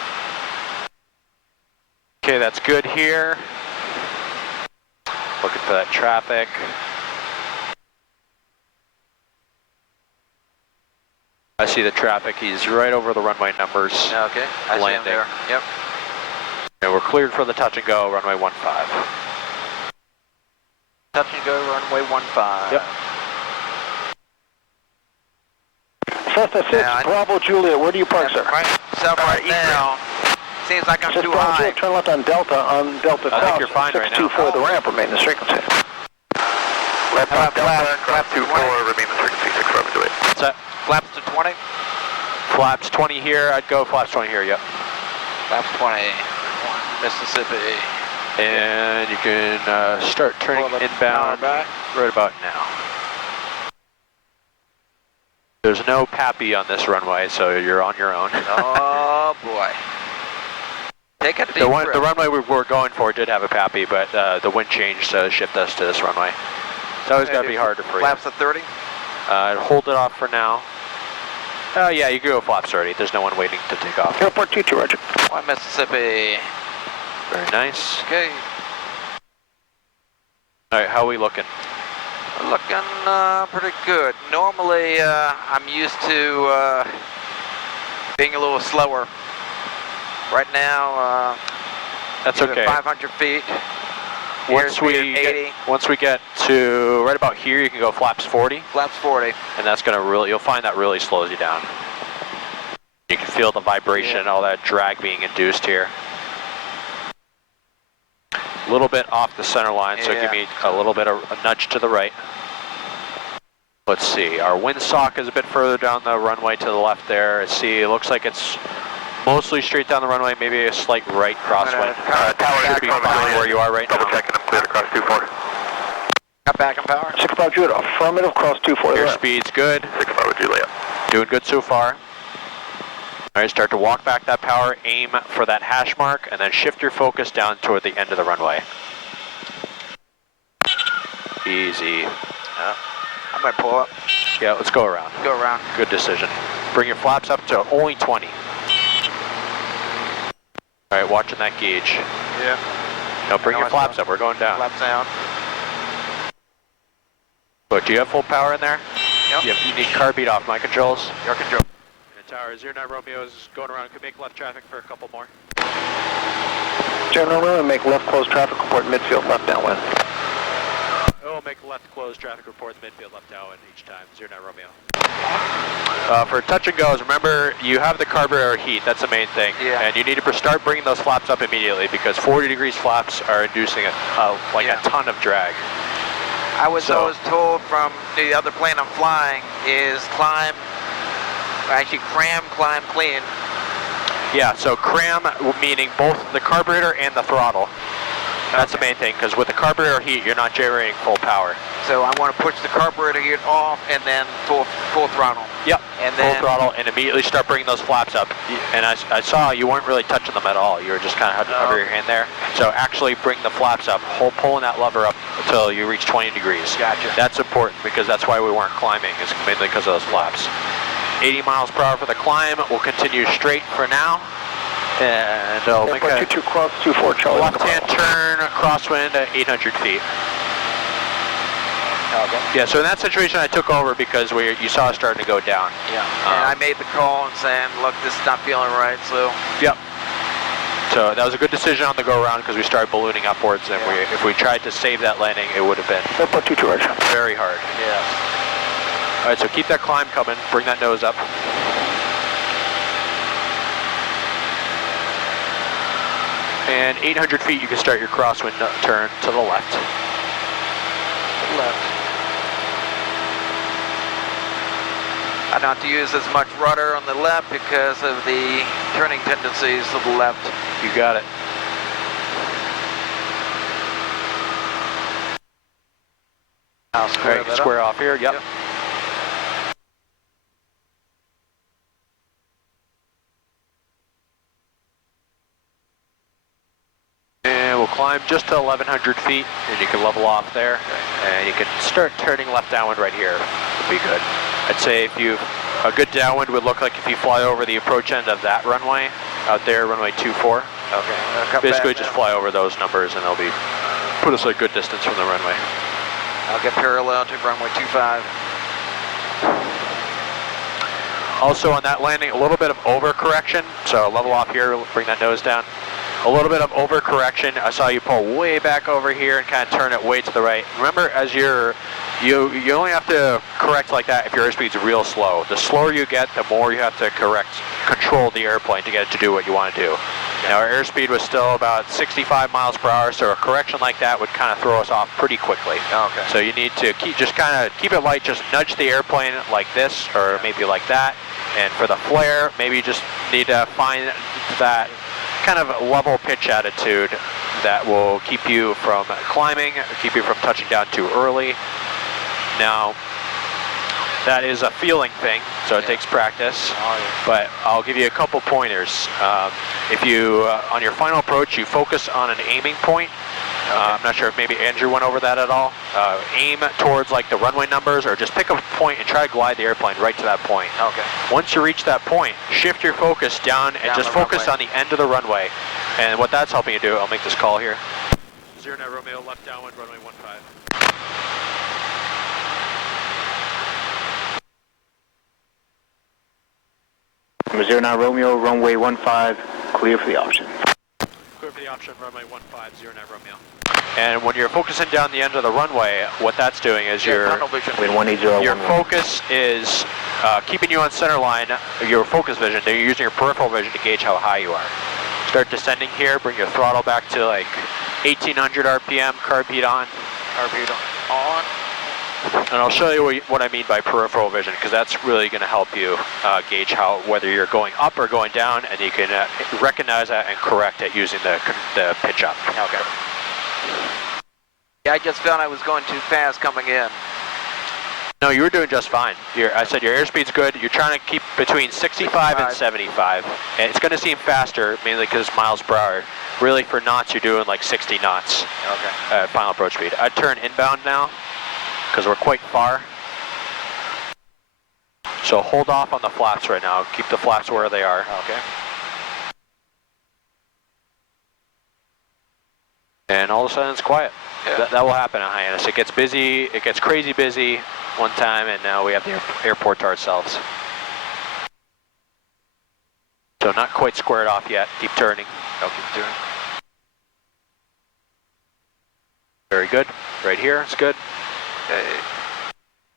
Okay, that's good here. Looking for that traffic. I see the traffic. He's right over the runway numbers. Okay, I see him there. Yep. And we're cleared for the touch and go, runway 15. Touch and go, runway 15. Yep. Cessna 6, Bravo Juliet, where do you park, sir? Right, right now. Seems like I'm too high. Juliet, turn left on Delta Cross. I think you're fine right now. 624 the ramp, remain this frequency. Left on Delta, cross 24, remain this frequency, 6 Bravo Juliet. What's that? Flaps to 20. Flaps 20 here. I'd go flaps 20 here, yep. Flaps 20. Mississippi. And you can start turning inbound right about now. There's no PAPI on this runway, so you're on your own. Oh boy. Take a deep breath. The runway we were going for did have a PAPI, but the wind changed to shift us to this runway. It's always got to be harder for you. Flaps at 30? Hold it off for now. Yeah, you can go flaps 30. There's no one waiting to take off. Airport 22, Roger. 1 Mississippi. Very nice. Okay. All right, how are we looking? Looking pretty good. Normally, I'm used to being a little slower. Right now, That's Either okay. 500 feet. Once we get to right about here, you can go flaps 40. Flaps 40. And that's gonna really, you'll find that really slows you down. You can feel the vibration, all that drag being induced here. A little bit off the center line, so give me a little bit of a nudge to the right. Let's see, our windsock is a bit further down the runway to the left there. See, it looks like it's mostly straight down the runway, maybe a slight right crosswind. Tower Should be fine where you are right now. Double checking, I'm cleared across 2-4. Got back in power. 6-5 Jude, affirmative, cross 2-4. Airspeed's good. 6-5 with Juliet. Doing good so far. All right, start to walk back that power, aim for that hash mark, and then shift your focus down toward the end of the runway. Easy. I might pull up. Yeah, let's go around. Go around. Good decision. Bring your flaps up to only 20. All right, watching that gauge. Yeah. No, bring your flaps up. We're going down. Flaps down. But do you have full power in there? Yep. You need car beat off my controls. Your control. Tower 09 Romeo is going around. Could make left traffic for a couple more. 09 Romeo, make left close traffic report midfield left downwind. Oh, make left close traffic report in the midfield left downwind each time. 09 Romeo. For touch and goes, remember you have the carburetor heat. That's the main thing. Yeah. And you need to start bringing those flaps up immediately because 40 degrees flaps are inducing a ton of drag. I was always told from the other plane I'm flying is climb. Actually, cram, climb, clean. Yeah, so cram meaning both the carburetor and the throttle. That's the main thing, because with the carburetor heat, you're not generating full power. So I want to push the carburetor heat off and then full throttle. Yep, and full then throttle and immediately start bringing those flaps up. And I saw you weren't really touching them at all. You were just kind of under your hand there. So actually bring the flaps up, pulling that lever up until you reach 20 degrees. Gotcha. That's important because that's why we weren't climbing, is mainly because of those flaps. 80 miles per hour for the climb. We'll continue straight for now. And I'll make a 22 cross 24 Charlie. left-hand turn, crosswind at 800 feet. Okay. Yeah, so in that situation I took over because you saw us starting to go down. Yeah. And I made the call and saying, look, this is not feeling right, so. Yep. So that was a good decision on the go-around because we started ballooning upwards, and if we tried to save that landing, it would have been very hard. Yeah. All right, so keep that climb coming. Bring that nose up. And 800 feet, you can start your crosswind turn to the left. I don't have to use as much rudder on the left because of the turning tendencies of the left. You got it. I'll All right, you can square off here. Yep. And we'll climb just to 1,100 feet, and you can level off there. And you can start turning left downwind right here. Would be good. I'd say a good downwind would look like if you fly over the approach end of that runway out there, runway 24. Okay. Basically, just fly over those numbers, and they'll put us a good distance from the runway. I'll get parallel to runway 25. Also on that landing, a little bit of overcorrection. So level off here, bring that nose down. A little bit of overcorrection. I saw you pull way back over here and kind of turn it way to the right. Remember, as you only have to correct like that if your airspeed's real slow. The slower you get, the more you have to control the airplane to get it to do what you want to do. Now, our airspeed was still about 65 miles per hour, so a correction like that would kind of throw us off pretty quickly. Okay. So you need to keep it light, just nudge the airplane like this, or maybe like that. And for the flare, maybe you just need to find that kind of level pitch attitude that will keep you from climbing, keep you from touching down too early. Now, that is a feeling thing, so it takes practice, but I'll give you a couple pointers. If you, on your final approach, you focus on an aiming point. I'm not sure if maybe Andrew went over that at all. Aim towards like the runway numbers, or just pick a point and try to glide the airplane right to that point. Okay. Once you reach that point, shift your focus down and just focus on the end of the runway. And what that's helping you do, I'll make this call here. 09 Romeo, left downwind, runway 15. From 09 Romeo, runway 15, clear for the option. Clear for the option, runway 1509 Romeo. And when you're focusing down the end of the runway, what that's doing is Tunnel vision. Wind 180. your focus is keeping you on center line, your focus vision. You're using your peripheral vision to gauge how high you are. Start descending here, bring your throttle back to like 1800 RPM, carb heat on. Carb heat on. And I'll show you what I mean by peripheral vision, because that's really going to help you gauge whether you're going up or going down, and you can recognize that and correct it using the pitch up. Okay. Yeah, I just found I was going too fast coming in. No, you were doing just fine. I said your airspeed's good. You're trying to keep between 65 and 75. And it's going to seem faster, mainly because miles per hour. Really, for knots, you're doing like 60 knots. Okay. Final approach speed. I'd turn inbound now, because we're quite far. So hold off on the flaps right now. Keep the flaps where they are. Okay. And all of a sudden it's quiet. Yeah. That will happen at Hyannis. It gets busy, it gets crazy busy one time, and now we have the airport to ourselves. So not quite squared off yet. Keep turning. I'll keep turning. Very good. Right here, it's good. Okay.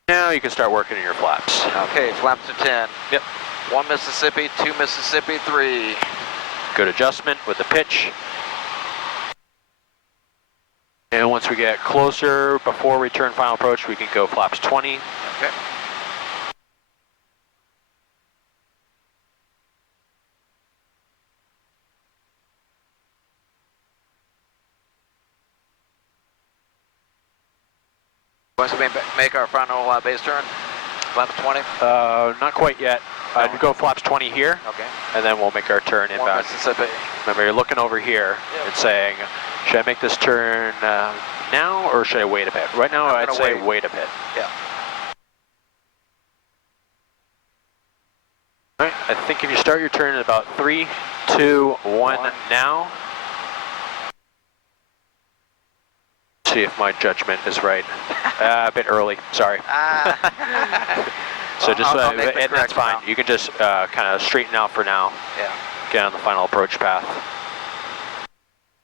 Now you can start working on your flaps. Okay, flaps are 10. Yep. 1 Mississippi, 2 Mississippi, 3. Good adjustment with the pitch. And once we get closer, before we turn final approach, we can go flaps 20. Okay. Once we make our final base turn, flaps 20? Not quite yet. I'd go flaps 20 here. Okay. And then we'll make our turn 1 inbound. Mississippi. Remember, you're looking over here and saying, should I make this turn now, or should I wait a bit? Right now, I'd say wait a bit. Yeah. All right, I think if you start your turn at about 3, 2, 1 now. See if my judgment is right. A bit early, sorry. So just, and that's fine. now. You can just kind of straighten out for now. Yeah. Get on the final approach path.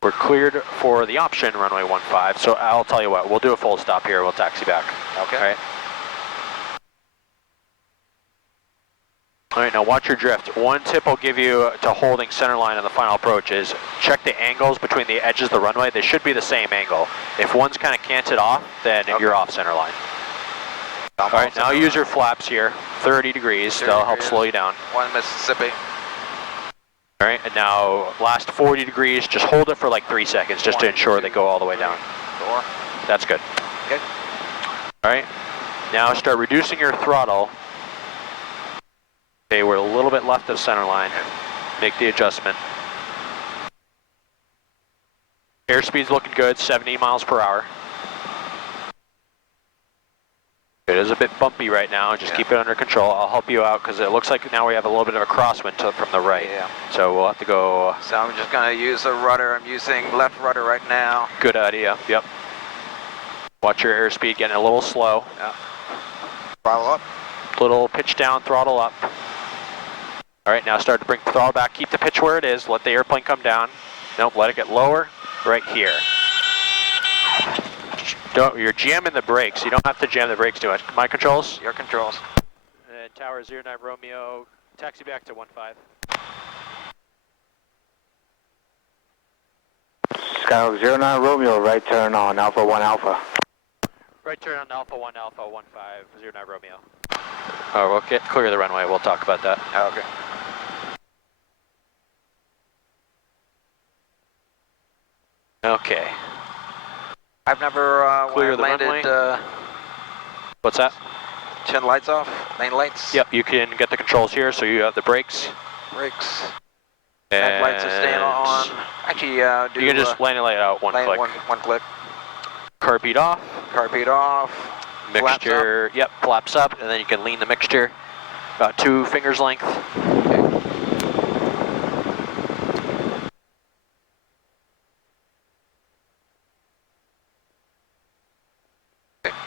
We're cleared for the option, runway 15. So I'll tell you what, we'll do a full stop here. We'll taxi back. Okay. All right. All right, now watch your drift. One tip I'll give you to holding center line on the final approach is check the angles between the edges of the runway. They should be the same angle. If one's kind of canted off, then you're off center line. All right, now use your flaps here, 30 degrees. They'll help slow you down. 1 Mississippi. All right, and now last 40 degrees, just hold it for like 3 seconds just to ensure they go all the way down. 4. That's good. Okay. All right, now start reducing your throttle. Okay, we're a little bit left of center line. Make the adjustment. Airspeed's looking good, 70 miles per hour. It is a bit bumpy right now, just keep it under control. I'll help you out because it looks like now we have a little bit of a crosswind from the right. Yeah. So we'll have to go. So I'm just going to use the rudder. I'm using left rudder right now. Good idea, yep. Watch your airspeed getting a little slow. Yeah. Throttle up. Little pitch down, throttle up. All right, now start to bring the throttle back. Keep the pitch where it is. Let the airplane come down. Nope, let it get lower. Right here. You're jamming the brakes. You don't have to jam the brakes too much. My controls? Your controls. And tower 09 Romeo, taxi back to 15. Sky 09 Romeo, right turn on Alpha 1 Alpha. Right turn on Alpha 1 Alpha 15 09 Romeo. Oh, we'll get clear the runway. We'll talk about that. Okay. Okay. I've never Clear the landed. runway. What's that? Turn lights off. Main lights. Yep, you can get the controls here, so you have the brakes. Brakes. And Headlights are staying on. Actually, do you can just landing light out one click. One click. Carb heat off. Carb heat off. Mixture. Yep, flaps up, and then you can lean the mixture about 2 fingers length.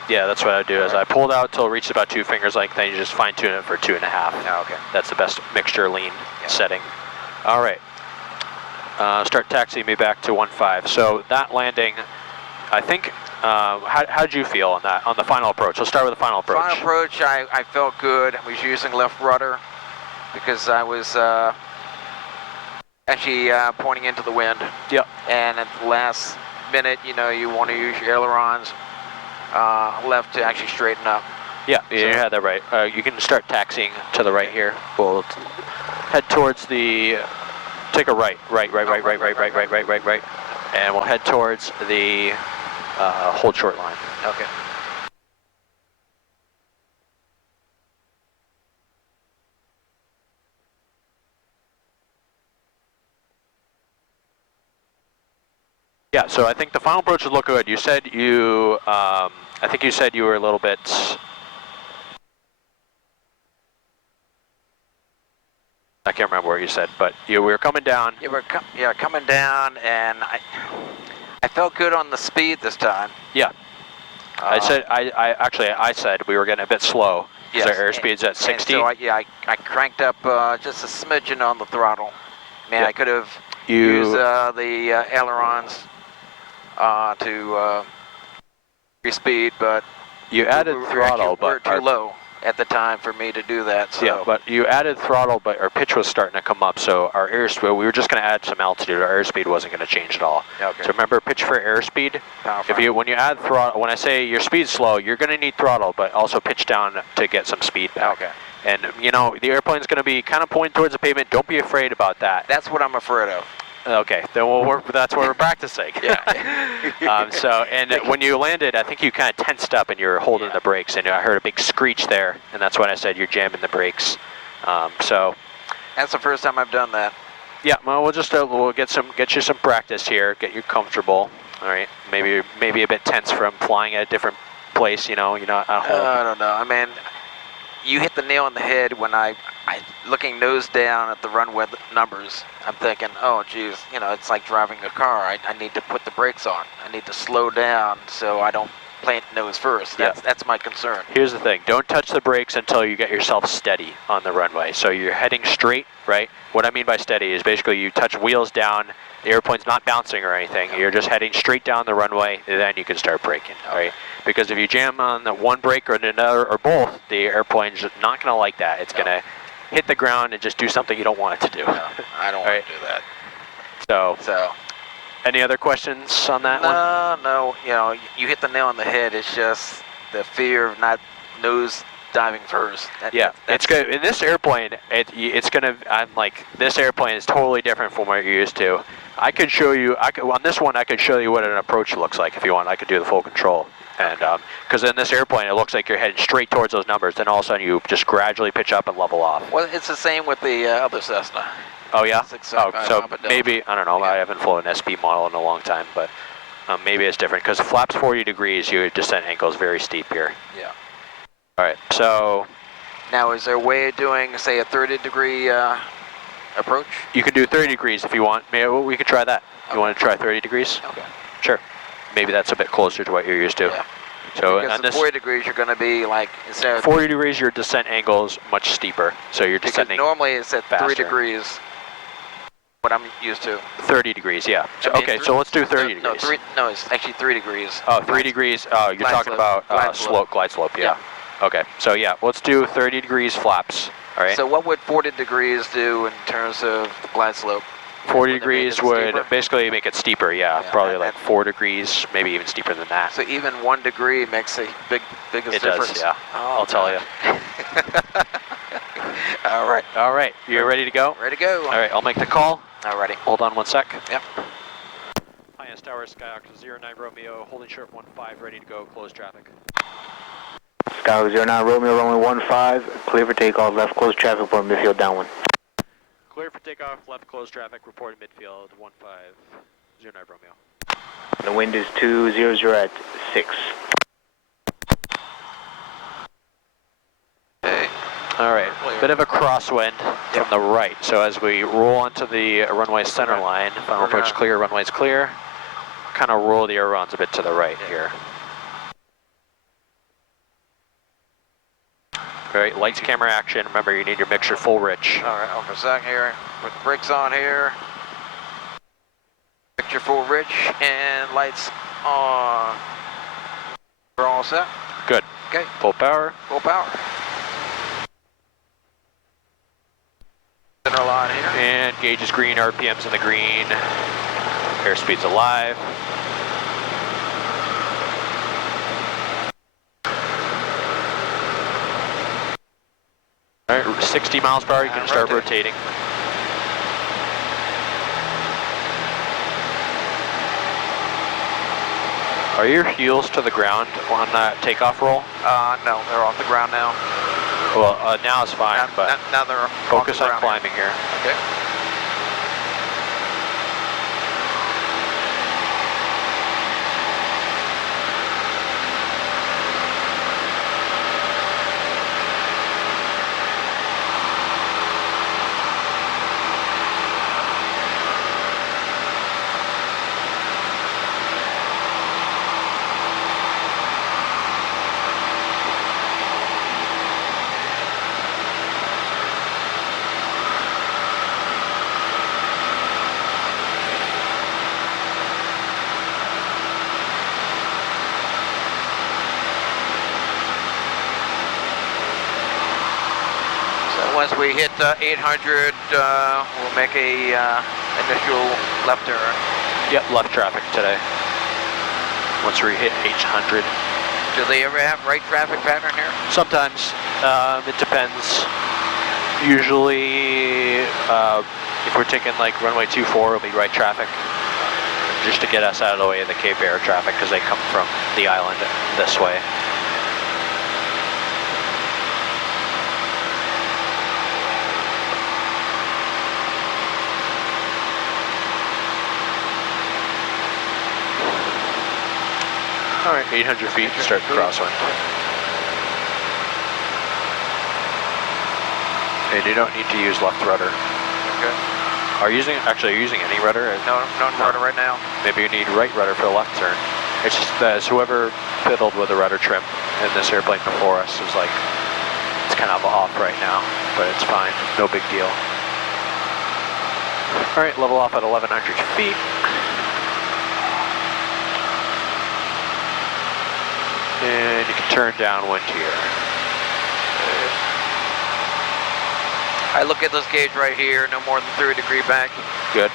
Yeah, that's what I do. Is I pulled out till it reaches about 2 fingers length, then you just fine tune it for 2.5. Oh, okay. That's the best mixture lean setting. All right. start taxiing me back to 15. So that landing, I think, how did you feel on that, on the final approach? Let's start with the final approach. Final approach, I felt good. I was using left rudder because I was actually pointing into the wind. Yep. And at the last minute, you know, you want to use your ailerons left to actually straighten up. Yeah, you had that right. You can start taxiing to the right here. We'll head towards the, take a right, right, and we'll head towards the hold short line. Okay. Yeah, so I think the final approach would look good. You said you, I think you said you were a little bit, I can't remember what you said, but we were coming down. Yeah, we're coming down, and I felt good on the speed this time. Yeah. I said we were getting a bit slow. Yes, our airspeed's at 60. So I cranked up just a smidgen on the throttle. Man, Yeah. I could have used the ailerons to increase speed, but You added throttle, we're but too low at the time for me to do that. So. yeah, but you added throttle, but our pitch was starting to come up, so our airspeed, we were just going to add some altitude. Our airspeed wasn't going to change at all. Okay. So remember, pitch for airspeed. Power When you add throttle, when I say your speed's slow, you're going to need throttle, but also pitch down to get some speed back. Okay. And you know, the airplane's going to be kind of pointing towards the pavement. Don't be afraid about that. That's what I'm afraid of. Okay, then we'll work. That's what we're practicing. Yeah. When you landed, I think you kind of tensed up and you were holding the brakes, and I heard a big screech there, and that's when I said you're jamming the brakes. So That's the first time I've done that. yeah, well, we'll get you some practice here, get you comfortable. All right, maybe a bit tense from flying at a different place. You know, you're not at home. I don't know. I mean, you hit the nail on the head when I looking nose down at the runway numbers. I'm thinking, oh geez, you know, it's like driving a car. I need to put the brakes on. I need to slow down so I don't plant nose first. That's my concern. Here's the thing, don't touch the brakes until you get yourself steady on the runway. So you're heading straight, right? What I mean by steady is basically you touch wheels down, the airplane's not bouncing or anything, you're just heading straight down the runway, and then you can start braking, right? Because if you jam on the one brake or another, or both, the airplane's not gonna like that. It's gonna hit the ground and just do something you don't want it to do. No, I don't want to do that. So, any other questions on that one? No, you know, you hit the nail on the head. It's just the fear of not nose diving first. It's good. In this airplane, it's gonna. I'm like, this airplane is totally different from what you're used to. I could show you. On this one, I could show you what an approach looks like if you want. I could do the full control. And because in this airplane, it looks like you're heading straight towards those numbers. Then all of a sudden, you just gradually pitch up and level off. Well, it's the same with the other Cessna. Oh yeah. So up and down. maybe, I don't know. I haven't flown an SP model in a long time, but maybe it's different because flaps 40 degrees. Your descent angle is very steep here. Yeah. All right. So now, is there a way of doing, say, a 30-degree approach? you can do 30 degrees if you want. Maybe we could try that. You want to try 30 degrees? Okay. Sure. Maybe that's a bit closer to what you're used to. Yeah. So Because on at this 40 degrees, you're going to be like, instead of 40 degrees, your descent angle is much steeper. So you're because descending normally it's at 3 faster. degrees. What I'm used to. 30 degrees, yeah. So, I mean, okay, so let's do 30 no, degrees. No, it's actually 3 degrees. Oh, 3 degrees. Oh, you're Glide talking slope. about glide slope, yeah. Okay, so yeah, let's do 30 degrees flaps. All right. So what would 40 degrees do in terms of the glide slope? 40 Would it make degrees it would steeper? basically make it steeper, yeah. Yeah, Probably and like 4 degrees, maybe even steeper than that. So even 1 degree makes a biggest It difference. does, yeah. Oh, I'll tell you. All right. All right, you ready to go? Ready to go. All right, I'll make the call. All righty. Hold on one sec. Yep. Highest Tower, Skyhawk 09 Romeo, holding short 15, ready to go, close traffic. Skyhawk 09 Romeo, runway 15, clear for takeoff, left close traffic for midfield downwind. Clear for takeoff, left close traffic, reporting midfield 1509 Romeo. The wind is 200 at 6. Okay. All right, bit of a crosswind from the right. So as we roll onto the runway center line, final approach clear, runway's clear. Kind of roll the ailerons a bit to the right here. All right, lights, camera, action. Remember, you need your mixture full rich. All right, over a second here. Put the brakes on here. temperature full rich, and lights on. We're all set. Good. Okay, Full power. full power. Center line here. And gauge is green, RPM's in the green. Airspeed's alive. All right, 60 miles per hour, you can start rotating. Are your heels to the ground on that takeoff roll? No, they're off the ground now. Well, now it's fine, but now they're focus off the on ground climbing here. Okay. Once we hit 800, we'll make a initial left turn. Yep, left traffic today. Once we hit 800. Do they ever have right traffic pattern here? Sometimes, it depends. Usually, if we're taking like runway 24, it'll be right traffic. Just to get us out of the way of the Cape Air traffic, because they come from the island this way. All right, 800 feet, start crosswind. And you don't need to use left rudder. Okay. Are you using any rudder? No rudder right now. Maybe you need right rudder for the left turn. It's just that whoever fiddled with the rudder trim in this airplane before us is like, it's kind of off right now, but it's fine, no big deal. All right, level off at 1,100 feet. And you can turn downwind here. I look at this gauge right here, no more than 3-degree bank. Good.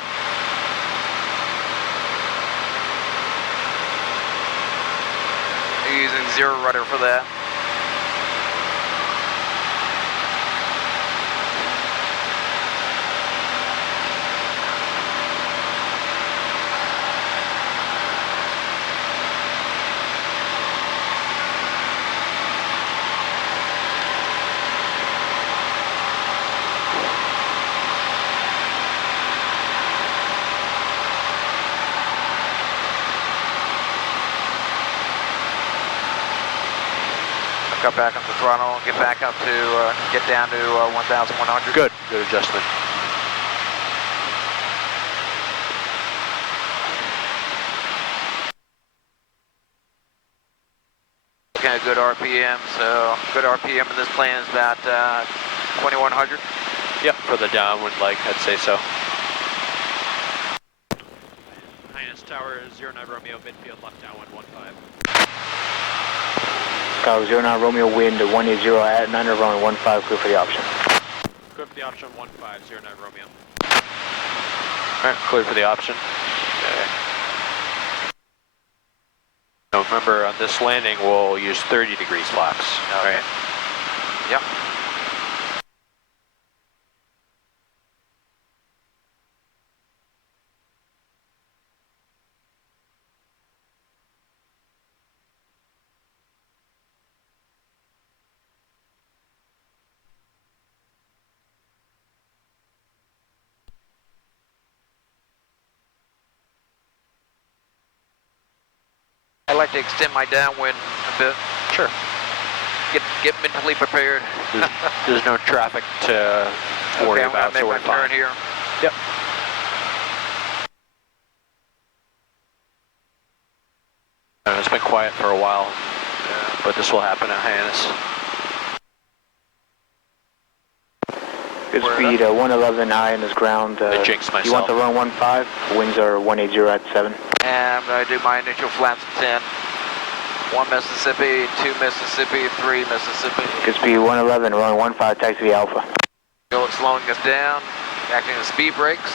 I'm using 0 rudder for that. Cut back on the throttle, get back up to, get down to 1,100. Good, good adjustment. Looking at good RPM, so good RPM in this plane is about 2,100. Yep, for the downwind leg, I'd say so. Highness Tower 09 Romeo, midfield left downwind 15. Tower 09 Romeo, wind 180 at 9 runway 15, clear for the option. Clear for the option 1509 Romeo. Alright, clear for the option. Okay. Now remember, on this landing, we'll use 30 degrees flaps. Okay. Right? Yep. I like to extend my downwind a bit. Sure. Get mentally prepared. There's no traffic to worry I'm about, gonna so we're make my turn fine. here. Yep. It's been quiet for a while, but this will happen at Hyannis. Good speed, 111 high on this ground. I jinxed myself. You want to run 15? Winds are 180 at 7. And I'm going to do my initial flaps 10. 1 Mississippi, 2 Mississippi, 3 Mississippi. Good speed, 111, run 15, taxi Alpha. Go slowing us down, acting as speed brakes.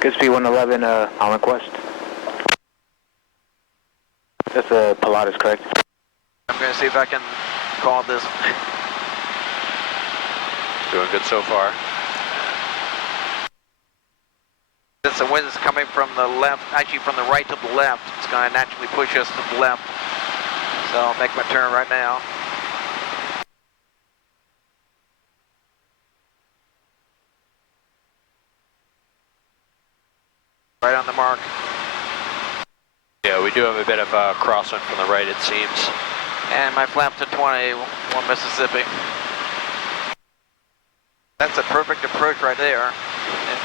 Good speed, 111, on request. That's Pilatus, correct? I'm going to see if I can call this. Doing good so far. Since the wind is coming from the left, actually from the right to the left, it's going to naturally push us to the left. So I'll make my turn right now. Right on the mark. Yeah, we do have a bit of a crosswind from the right, it seems. And my flap to 20, 1 Mississippi. That's a perfect approach right there. And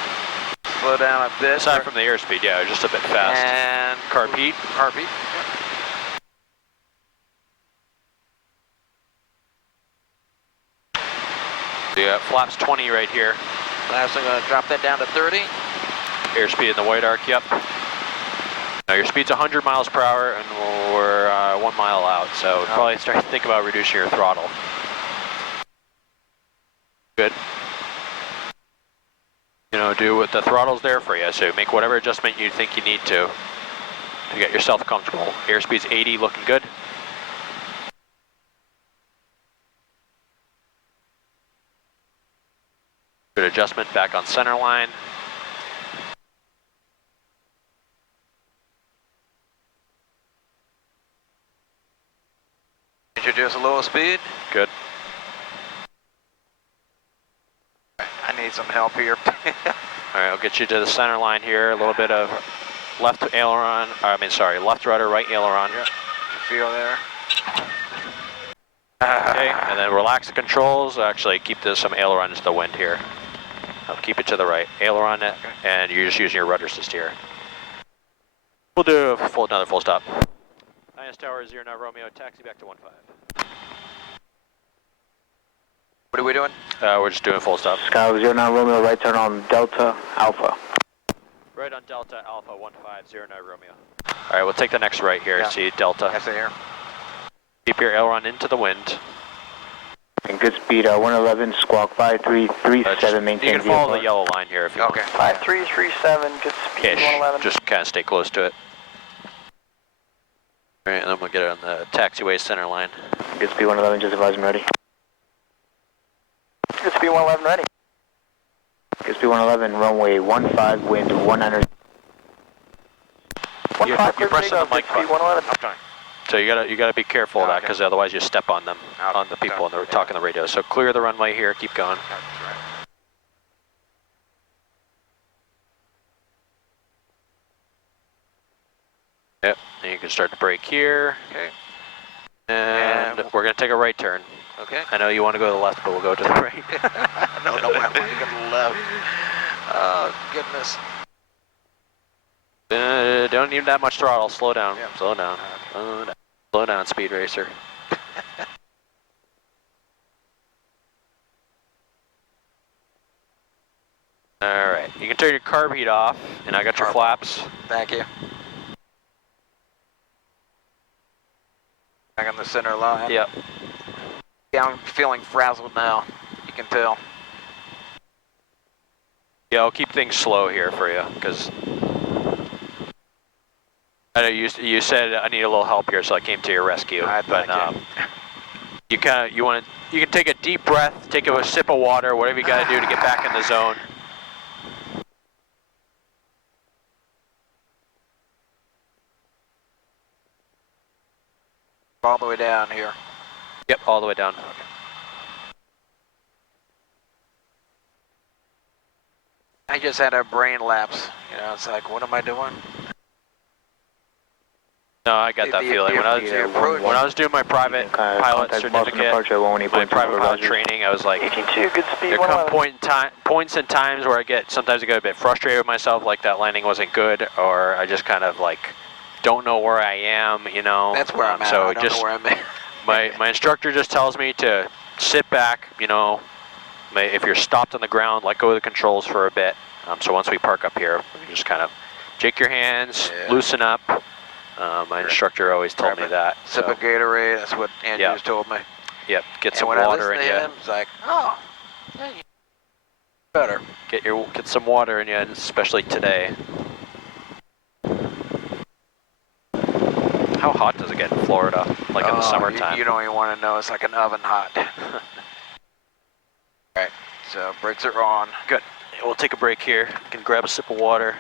slow down a bit. Aside from the airspeed, yeah, just a bit fast. And Carb heat. Carb heat. Yeah, flaps 20 right here. Last, I'm going to drop that down to 30. Airspeed in the white arc, yep. Now your speed's 100 miles per hour and we're 1 mile out, so probably start to think about reducing your throttle. Good. You know, do what the throttle's there for you, so make whatever adjustment you think you need to get yourself comfortable. Airspeed's 80, looking good. Good adjustment back on center line. Introduce a low speed. Good. I need some help here. All right, I'll get you to the center line here. A little bit of left aileron, left rudder, right aileron. Yep. Feel there. Okay, and then relax the controls. Actually, keep some aileron into the wind here. I'll keep it to the right. Aileron, and you're just using your rudders to steer. We'll do another full stop. IS Tower 09 Romeo, taxi back to 15. What are we doing? We're just doing full stop. Sky 09 Romeo, right turn on Delta Alpha. Right on Delta Alpha 1509 Romeo. All right, we'll take the next right here. Yeah. See Delta. Yes, I hear. Keep your aileron into the wind. And good speed, 111, squawk 5337, maintain You can follow the yellow line here if you Okay. 5337, good speed, want. 111. Just kind of stay close to it. All right, and then we'll get it on the taxiway center line. Good speed, 111, just advise me ready. Good speed, 111, ready. Good speed, 111, runway 15, wind 100. You're pressing the mic button. 111. Okay. So you gotta be careful of that, Okay. because otherwise you step on them, Okay. on the people Okay. talking the radio. So clear the runway here, keep going. That's right. Yep, and you can start to brake here. Okay. And And- we're gonna take a right turn. Okay. I know you want to go to the left, but we'll go to the right. No, I want to go to the left. Oh, goodness. Don't need that much throttle, slow down, Yep. slow down. Slow down, Speed Racer. All right, you can turn your carb heat off, and I got your flaps. Thank you. Back on the center line. Yep. Yeah, I'm feeling frazzled now. You can tell. Yeah, I'll keep things slow here for you, because I know you said I need a little help here, so I came to your rescue. All right, but thank you can take a deep breath, take a sip of water, whatever you got to do to get back in the zone. All the way down here. Yep, all the way down. I just had a brain lapse. You know, it's like, what am I doing? No, I got that feeling. When I was doing my private pilot certificate, my private pilot training, I was like, there come points and times where sometimes I get a bit frustrated with myself, like that landing wasn't good, or I just kind of like don't know where I am, you know. That's where I'm at. So I don't know where I'm at. my instructor just tells me to sit back, you know. If you're stopped on the ground, let go of the controls for a bit. So once we park up here, we just kind of shake your hands, loosen up. My instructor always told me that. Sip a Gatorade, that's what Andrews told me. Yep, get some water water in you. It's like, oh, yeah, better. Get some water in you, especially today. How hot does it get in Florida, like in the summertime? You don't even want to know, it's like an oven hot. Alright, so brakes are on. Good. We'll take a break here. You can grab a sip of water.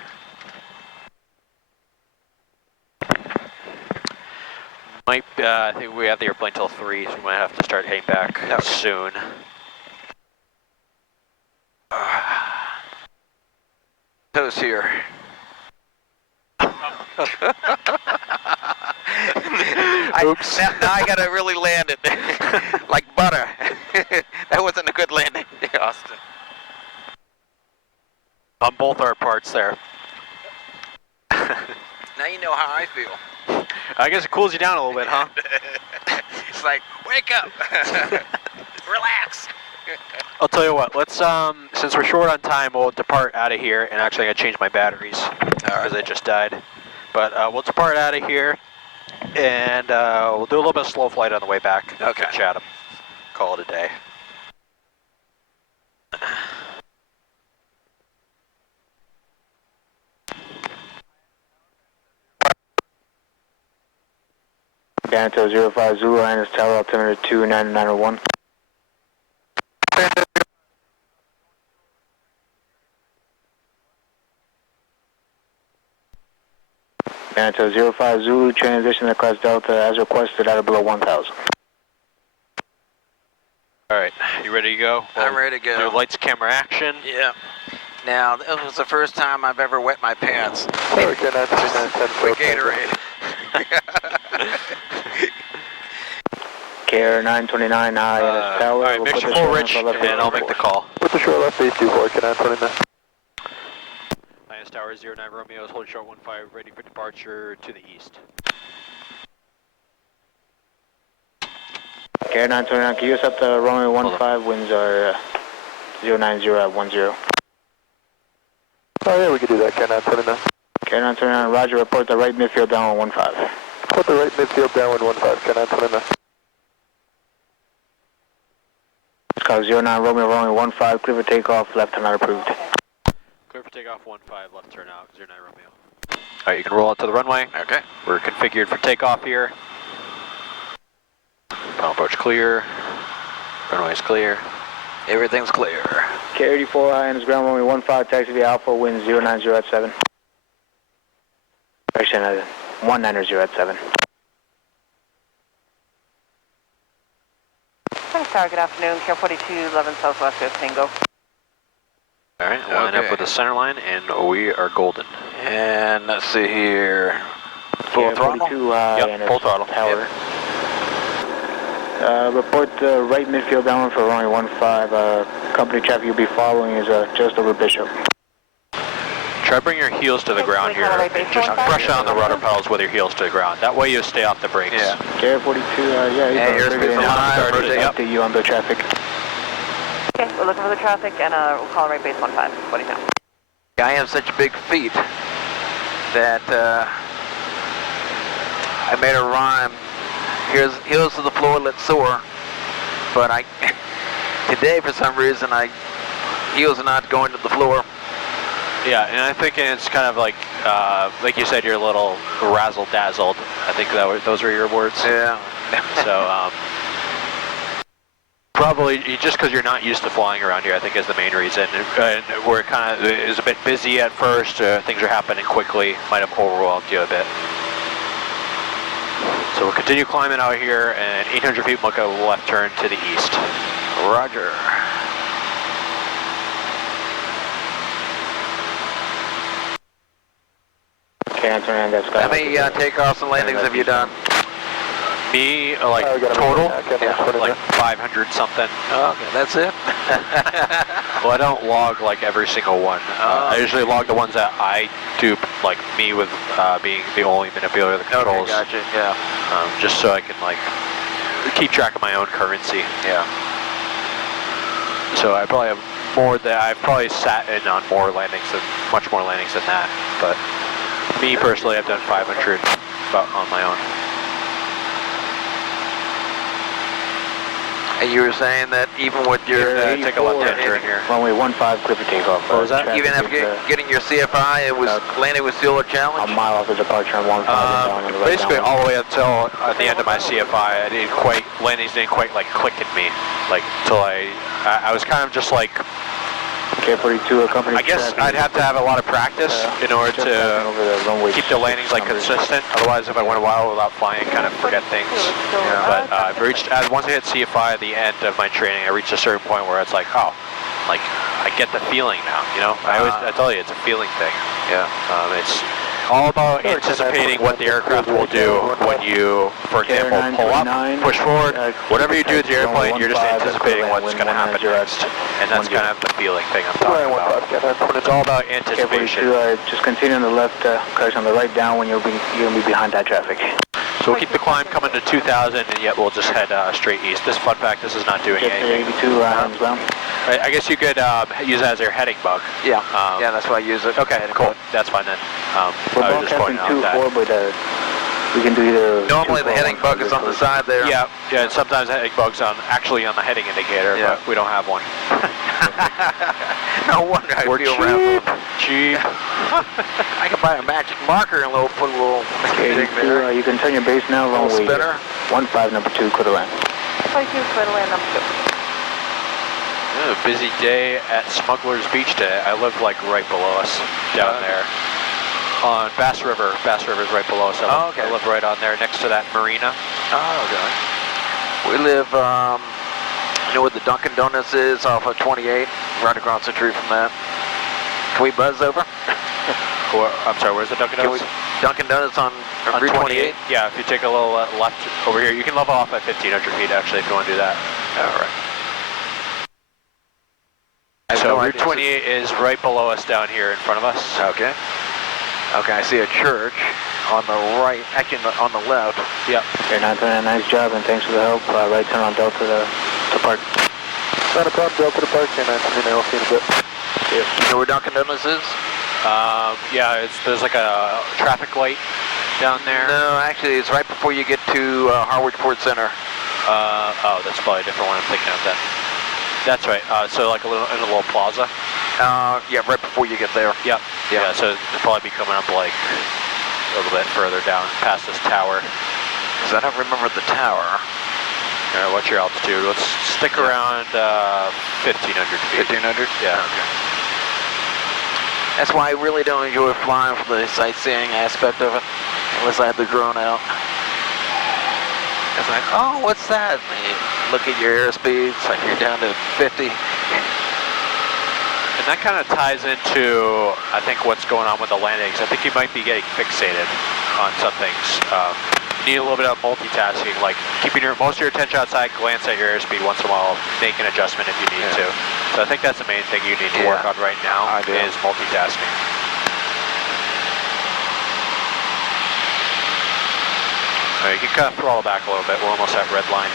I think we have the airplane till 3, so we might have to start heading back soon. Toast here. Oops. Now I gotta really land it. Like butter. That wasn't a good landing, Austin. On both our parts there. Now you know how I feel. I guess it cools you down a little bit, huh? It's like, wake up. Relax. I'll tell you what, let's, since we're short on time, we'll depart out of here, and actually I gotta change my batteries, because they just died. But we'll depart out of here, and we'll do a little bit of slow flight on the way back to Chatham. Call it a day. Banto 05 Zulu, Linus Tower, altimeter 29901. Banto 05 Zulu, transition to class Delta as requested out of below 1000. Alright, you ready to go? I'm ready to go. Do lights, camera, action. Yeah. Now, this was the first time I've ever wet my pants. With Gatorade. KR 929 INS Tower. Alright, make sure full rich, and I'll make the call. With the short left base 24, can I 29? INS Tower 09 Romeo is holding short 15, ready for departure to the east. KR 929, can you accept the Romeo 15, winds are 090 at 10. Oh yeah, we can do that, KR 929. KR 929, roger, report the right midfield down on 15. Report the right midfield downwind 15, KR 929. Call 09 Romeo 15, clear for takeoff, left turn not approved. Clear for takeoff 15, left turn out, 09 Romeo. Alright, you can roll out to the runway. Okay. We're configured for takeoff here. Final approach clear. Runway's clear. Everything's clear. K84, INS ground Romeo 15, taxi via Alpha, wind 090 at 7. Direction 190 at 7. Thanks, Tower. Good afternoon. Care 4211 Southwest of Tango. Alright, we'll line up with the center line, and we are golden. And let's see here. Full throttle? Yep, full throttle. Tower. Report the right midfield downwind for runway 15. Company traffic you'll be following is just over Bishop. Try bring your heels to the ground here. Just press on the rudder pedals with your heels to the ground. That way you stay off the brakes. Yeah. KR 42, yeah, here's the line. Update you on the traffic. Okay, we're looking for the traffic, and we'll call right base 15. What do you know? I have such big feet that I made a rhyme. Heels to the floor, let's soar. But today for some reason, heels are not going to the floor. Yeah, and I'm thinking it's kind of like you said, you're a little razzle-dazzled. I think those were your words. Yeah. So, probably just because you're not used to flying around here, I think is the main reason. And we're kind of, it was a bit busy at first, things are happening quickly, might have overwhelmed you a bit. So we'll continue climbing out here, and 800 feet, make a left turn to the east. Roger. Okay, answer, and that's How many takeoffs and landings have you done? Me, like we got a total, yeah, like 500 something. Oh, okay, that's it. Well, I don't log like every single one. I usually log the ones that I do, like me with being the only manipulator of the controls. Okay, gotcha. Yeah. Just so I can like keep track of my own currency. Yeah. So I probably have more than I've probably sat in on more landings than much more landings than that. But me personally, I've done 500 about on my own. And you were saying that even with your Take a left-hand turn here. Runway 15, clear for takeoff. What was that? even after getting your CFI, it was landing was still a challenge. A mile off the departure on 15 down on the right Basically, down. all the way until at the end of my CFI, I didn't quite landings didn't quite like click in me, like till I was kind of just like. K42 accompanied. I guess I'd have to have a lot of practice in order to keep the landings like consistent. Otherwise, if I went a while without flying, I kind of forget things. Yeah. But I've reached, once I hit CFI at the end of my training, I reached a certain point where it's like, oh, like I get the feeling now. You know, I tell you, it's a feeling thing. Yeah. It's all about anticipating what the aircraft will do when you, for example, pull up, push forward. Whatever you do with your airplane, you're just anticipating what's going to happen next. And that's kind of the feeling thing I'm talking about. It's all about anticipation. Just continue on the left, cars on the right down when you're going to be behind that traffic. So we'll keep the climb coming to 2,000, and yet we'll just head straight east. This fun fact, this is not doing anything. 82, hands down. I guess you could use it as your heading bug. Yeah. Yeah, that's why I use it. Okay, cool. That's fine then. We're I was just pointing out that. but we can do either. Normally the heading bug is on the side there. Yeah, and sometimes the heading bug's actually on the heading indicator, but we don't have one. No wonder I We're feel cheap. around. Cheap. I can buy a magic marker and put a little Okay, you can turn your base now, runway spinner. 15, number 2, clear to land. 22, clear to land, number 2. A busy day at Smuggler's Beach today. I live like right below us down there. On Bass River. Bass River's right below us. I live right on there next to that marina. Oh, okay. We live, you know where the Dunkin' Donuts is off of 28, right across the street from that. Can we buzz over? I'm sorry, where's the Dunkin' Donuts? Dunkin' Donuts on Route 28? Yeah, if you take a little left over here, you can level off at 1,500 feet actually if you want to do that. All right. So Route 28 is right below us down here in front of us. Okay. Okay, I see a church on the right, actually on the left. Yep. Okay, 929, nice job, and thanks for the help. Right turn on Delta to park. Not a problem, Delta to park, and I'll see in a bit. You know where Dunkin' Donuts is? Yeah, there's like a traffic light down there. No, actually, it's right before you get to Harwich Port Center. Oh, that's probably a different one I'm thinking of then. That's right. So like in a little plaza. Yeah, right before you get there. Yep. Yeah. So it'll probably be coming up like a little bit further down past this tower. Because I don't remember the tower. All right, what's your altitude? Let's stick around 1,500 feet. 1,500? Yeah. Okay. That's why I really don't enjoy flying for the sightseeing aspect of it, unless I have the drone out. It's like, oh, what's that? And you look at your airspeed, it's like you're down to 50. And that kind of ties into, I think, what's going on with the landings. I think you might be getting fixated on some things. You need a little bit of multitasking, like keeping most of your attention outside, glance at your airspeed once in a while, make an adjustment if you need to. So I think that's the main thing you need to work on right now is multitasking. All right, you can kind of throttle back a little bit. We're almost at red line.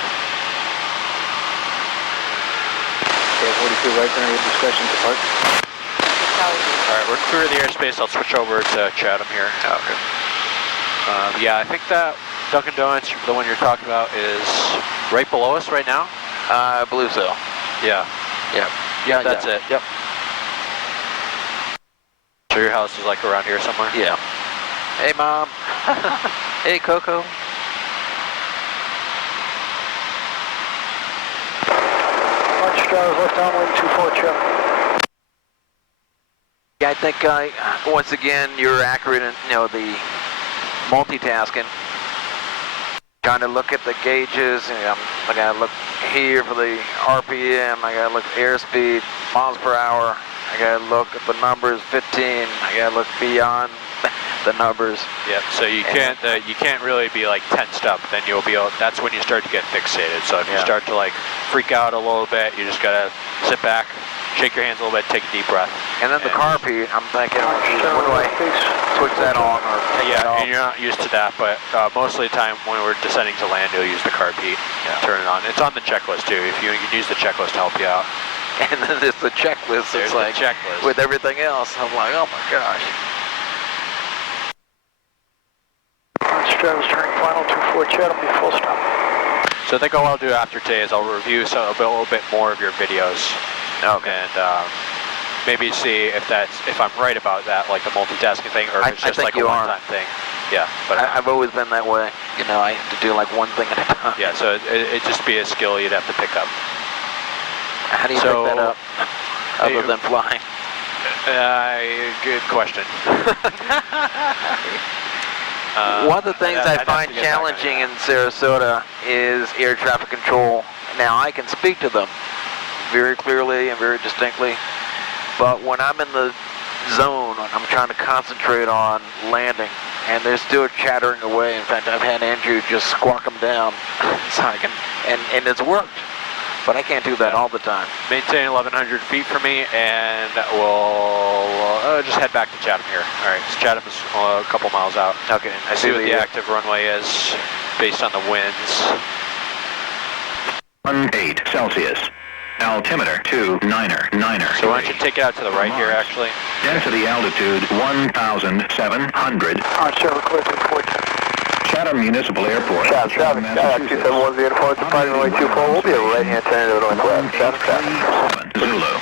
Okay, 42 right turn at your discretion to park. All right, we're clear of the airspace. I'll switch over to Chatham here. Okay. Yeah, I think that Dunkin' Donuts, the one you're talking about, is right below us right now. I believe so. Yeah. Yep. Yeah, that's it. Yep. So your house is like around here somewhere? Yeah. Hey, Mom. Hey, Coco. Launch drivers, left downwind 24 check. Yeah, I think once again you're accurate in the multitasking. Trying to look at the gauges. I gotta look here for the RPM. I gotta look at airspeed, miles per hour. I gotta look at the numbers, 15. I gotta look beyond the numbers. Yep. So you can't really be like tensed up. Then you'll be able. That's when you start to get fixated. So if you start to like freak out a little bit, you just gotta sit back, shake your hands a little bit, take a deep breath. And then the carpet, I'm thinking, what do I switch that on or take that off? And you're not used to that, but most of the time when we're descending to land, you'll use the carb heat. Turn it on. It's on the checklist too. If you can use the checklist to help you out. And then there's the checklist. There's it's like the checklist. With everything else, I'm like, oh my gosh. Stratus turning final 24 Chatham, be full stop. So I think what I'll do after today is I'll review a little bit more of your videos. Okay. And maybe see if I'm right about that, like the multitasking thing, or if it's just like a one-time thing. Yeah, but I've always been that way. You know, I have to do like one thing at a time. Yeah, so it'd just be a skill you'd have to pick up. How do you pick that up, other than flying? Good question. One of the things I find challenging in Sarasota is air traffic control. Now, I can speak to them very clearly and very distinctly, but when I'm in the zone, I'm trying to concentrate on landing, and they're still chattering away. In fact, I've had Andrew just squawk them down so I can, and it's worked. But I can't do that all the time. Maintain 1,100 feet for me, and we'll just head back to Chatham here. All right, so Chatham is a couple miles out. Okay, I see what the active runway is based on the winds. 18 Celsius. Altimeter 29er. So why don't you take it out to the right here, actually? Density altitude 1,700. Chatham, clear to 14. Chatham Municipal Airport. Chatham, Massachusetts. 2710, departing runway 24. We'll be a right-hand turn to the northwest. Chatham. Zulu.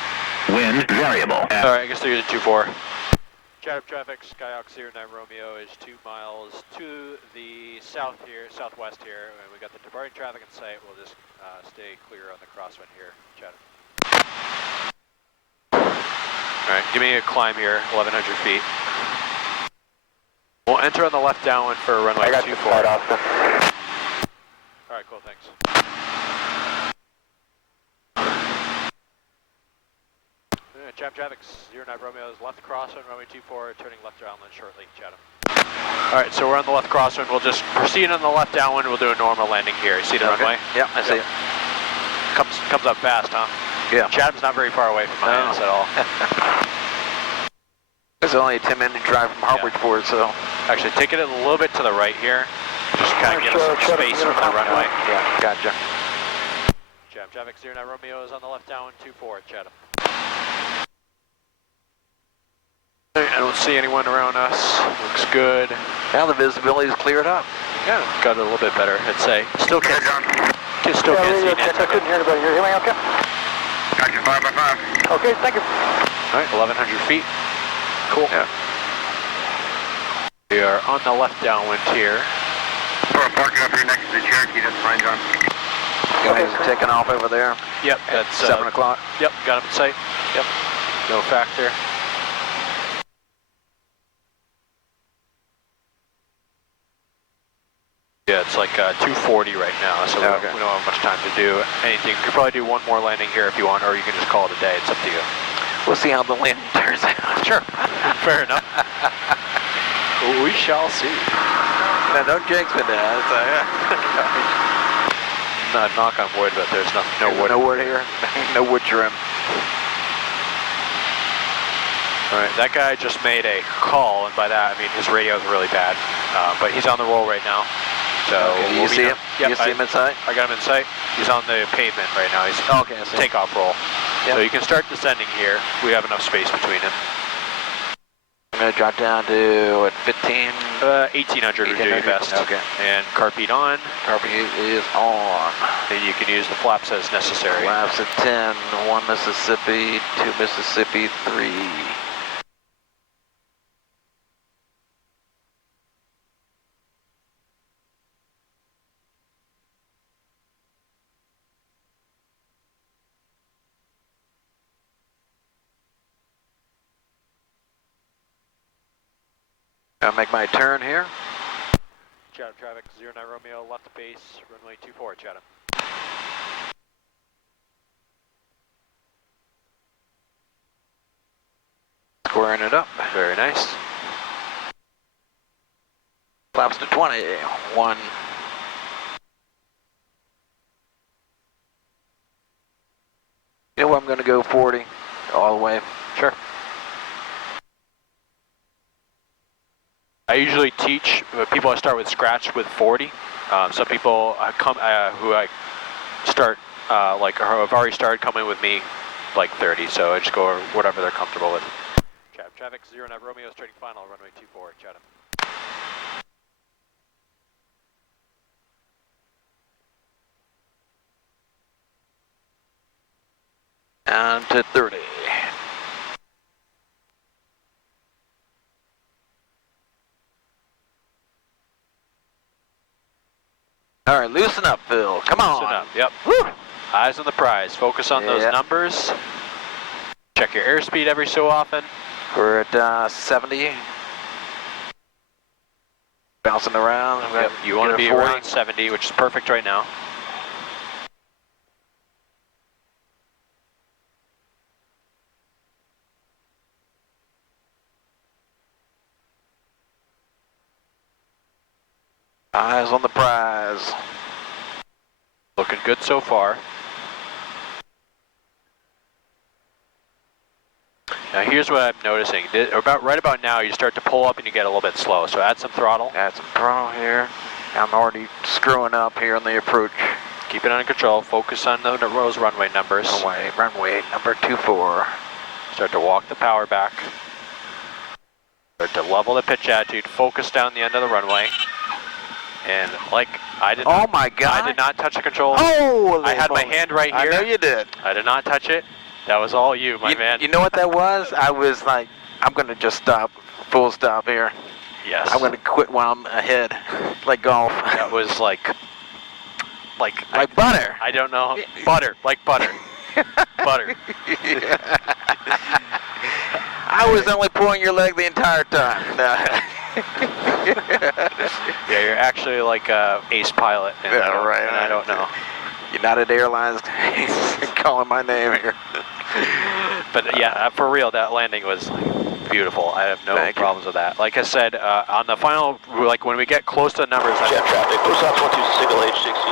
Wind variable. All right, I guess there's a 24. Chatham traffic, Skyhawk 09 Romeo is 2 miles to the southwest here, and we got the departing traffic in sight. We'll just stay clear on the crosswind here, Chatham. All right, give me a climb here, 1,100 feet. We'll enter on the left downwind for runway 24. All right, cool, thanks. Chatham traffic, 09 Romeo is left crosswind, runway 24, turning left downwind shortly, Chatham. All right, so we're on the left crosswind. We'll just proceed on the left downwind. We'll do a normal landing here. You see the runway? Yeah, I see it. Comes up fast, huh? Yeah. Chatham's not very far away from my house at all. It's only a 10-minute drive from Harboursport, so. Actually, take it a little bit to the right here. Just kind of get us some space from the runway. Yeah, gotcha. Chatham traffic 09 Romeo is on the left downwind, 24 at Chatham. I don't see anyone around us. Looks good. Now the visibility is cleared up. Yeah, got it a little bit better, I'd say. Still can't see I couldn't hear anybody. You hear me okay? Gotcha, 5x5. Okay, thank you. All right, 1,100 feet. Cool. Yeah. We are on the left downwind here. We're parking up here next to the Cherokee, that's fine, John. Guys taking off over there. Yep, that's 7 o'clock. Yep, got him in sight. Yep, no factor. Yeah, it's like 2:40 right now, so we don't have much time to do anything. You could probably do one more landing here if you want, or you can just call it a day. It's up to you. We'll see how the landing turns out. Sure. Fair enough. We shall see. No, don't jinx me now. Not knock on wood, but there's no wood. No wood here. No wood trim. All right, that guy just made a call, and by that I mean his radio is really bad, but he's on the roll right now. So okay, you see him? Yep, you see him in sight? I got him in sight. He's on the pavement right now. He's okay, I see. Takeoff roll. Yep. So you can start descending here. We have enough space between him. I'm going to drop down to, what, 15? 1,800 would do your best. Okay. And carpet on. Carpet is on. And you can use the flaps as necessary. Flaps at 10, 1 Mississippi, 2 Mississippi, 3. I'll make my turn here. Chatham traffic, 09 Romeo, left base, runway 24, Chatham. Squaring it up. Very nice. Flaps to 20. 1. You know what, I'm going to go 40 all the way. Sure. I usually teach people I start with scratch with 40. Some people who I start like or have already started coming with me like 30. So I just go whatever they're comfortable with. Traffic 09 Romeo starting final runway 24 Chatham. Down to 30. All right, loosen up, Phil. Come on. Loosen up. Yep. Woo. Eyes on the prize. Focus on those numbers. Check your airspeed every so often. We're at 70. Bouncing around. Yep. You want to be around 70, which is perfect right now. Eyes on the prize. Looking good so far. Now here's what I'm noticing. Right about now, you start to pull up and you get a little bit slow. So add some throttle. Add some throttle here. I'm already screwing up here on the approach. Keep it under control. Focus on those runway numbers. Runway number 24. Start to walk the power back. Start to level the pitch attitude. Focus down the end of the runway. And like I did. Oh my God! I did not touch the controls. Oh! I had my hand right here. I know you did. I did not touch it. That was all you, my man. You know what that was? I was like, I'm gonna just stop, full stop here. Yes. I'm gonna quit while I'm ahead, like golf. That was like butter. I don't know. Butter, like butter. Butter. I was only pulling your leg the entire time. Yeah, you're actually like a ace pilot. And right. And I don't know. United Airlines calling my name here. But yeah, for real, that landing was beautiful. I have no problems with that. Like I said, on the final, like when we get close to the numbers,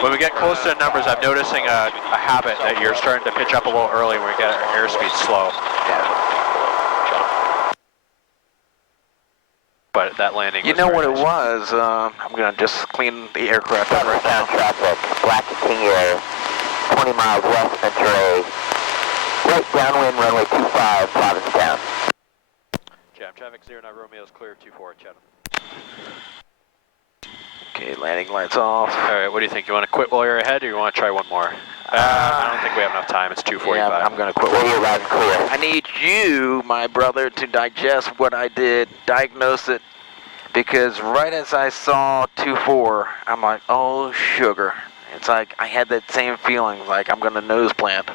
when we get close to the numbers, I'm noticing a habit that you're starting to pitch up a little early when we get our airspeed slow. Yeah. But that landing. You know what it was? I'm gonna just clean the aircraft up right now. Traffic, Black King Air, 20 miles west of Monterey. Right downwind runway 25, Provincetown. Jam traffic 09 Romeo is clear 24 Chatham. Okay, landing lights off. All right, what do you think? You want to quit while you're ahead, or you want to try one more? I don't think we have enough time. It's 2:45. Yeah, I'm gonna quit. I need you, my brother, to digest what I did, diagnose it, because right as I saw 2-4, I'm like, oh sugar. It's like I had that same feeling, like I'm gonna nose plant.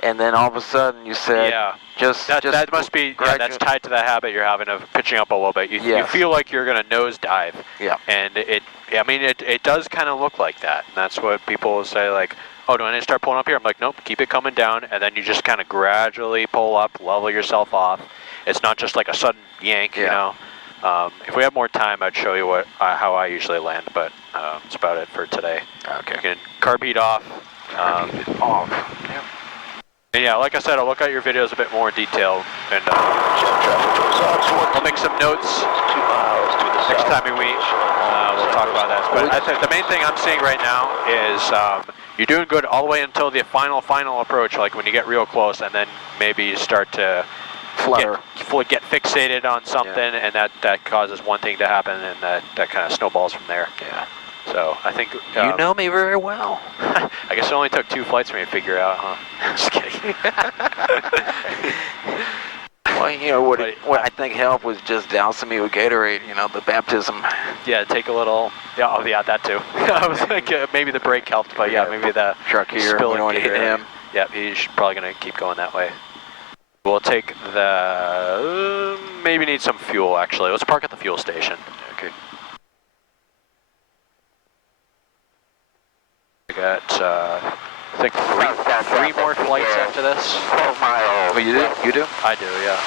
And then all of a sudden you said, that must be, that's tied to the habit you're having of pitching up a little bit. You feel like you're going to nosedive. Yeah. And it does kind of look like that. And that's what people will say, like, oh, do I need to start pulling up here? I'm like, nope, keep it coming down. And then you just kind of gradually pull up, level yourself off. It's not just like a sudden yank, you know. If we have more time, I'd show you how I usually land, but that's about it for today. Okay. You can carb heat off. And yeah, like I said, I'll look at your videos a bit more in detail, and I'll make some notes. 2 miles to the next time we meet. We'll talk about that. But I think the main thing I'm seeing right now is you're doing good all the way until the final approach, like when you get real close, and then maybe you start to get fixated on something, and that causes one thing to happen, and that kind of snowballs from there. Yeah. So I think you know me very well. I guess it only took 2 flights for me to figure out, huh? Just kidding. Well, you know what I think helped was just dousing me with Gatorade. You know, the baptism. Yeah, take a little. Yeah, oh yeah, that too. I was thinking maybe the brake helped, but yeah, maybe the truck here. We don't want to hit him. Yeah, he's probably gonna keep going that way. We'll take the maybe need some fuel actually. Let's park at the fuel station. Okay. I got, I think three more flights after this. 12 miles. Oh, you do? You do? I do, yeah.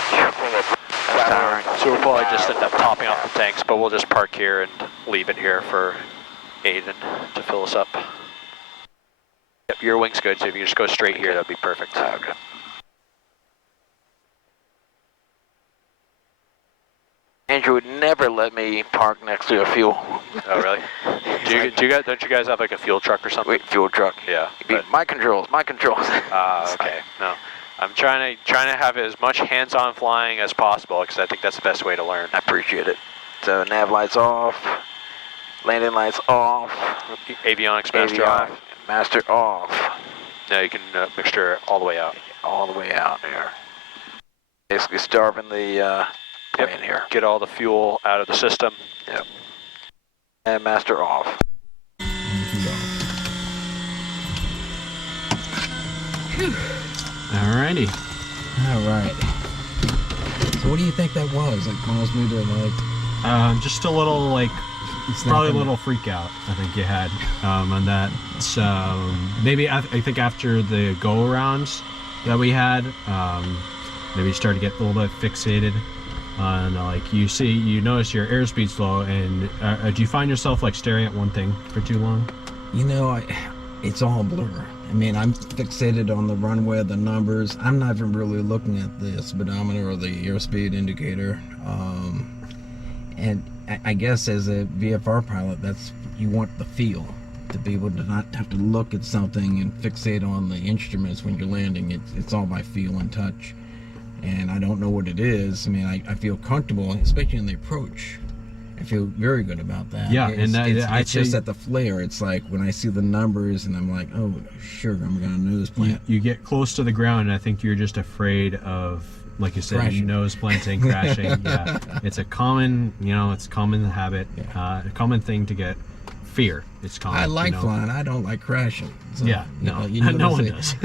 souring. So we'll probably just end up topping off the tanks, but we'll just park here and leave it here for Aiden to fill us up. Yep, your wing's good, so if you just go straight here, that'd be perfect. Okay. Andrew would never let me park next to a fuel. Oh, really? Don't you guys have like a fuel truck or something? Wait, fuel truck. Yeah. My controls. Okay. No, I'm trying to have as much hands-on flying as possible because I think that's the best way to learn. I appreciate it. So nav lights off, landing lights off, Avionics master off. Master off. Now you can mixture all the way out. All the way out there. Basically starving the plane here. Get all the fuel out of the system. Yep. And master off. Alrighty. Alright. So what do you think that was? That caused me to like... Just a little like, probably a little freak out I think you had on that. So maybe I think after the go arounds that we had, maybe you started to get a little bit fixated on like you notice your airspeed's low, and do you find yourself like staring at one thing for too long? You know, it's all blur. I mean, I'm fixated on the runway, the numbers. I'm not even really looking at the speedometer or the airspeed indicator. And I guess as a VFR pilot, that's, you want the feel, to be able to not have to look at something and fixate on the instruments when you're landing. It's all by feel and touch. And I don't know what it is. I mean, I feel comfortable, especially in the approach. I feel very good about that. Yeah, it's just at the flare. It's like when I see the numbers and I'm like, oh, sure, I'm gonna nose plant. You get close to the ground, and I think you're just afraid of, like you said, crashing. Nose planting, crashing. Yeah, it's a common, it's common habit, a common thing to get. Fear. It's common. I like flying. I don't like crashing. So, yeah, no, no one does.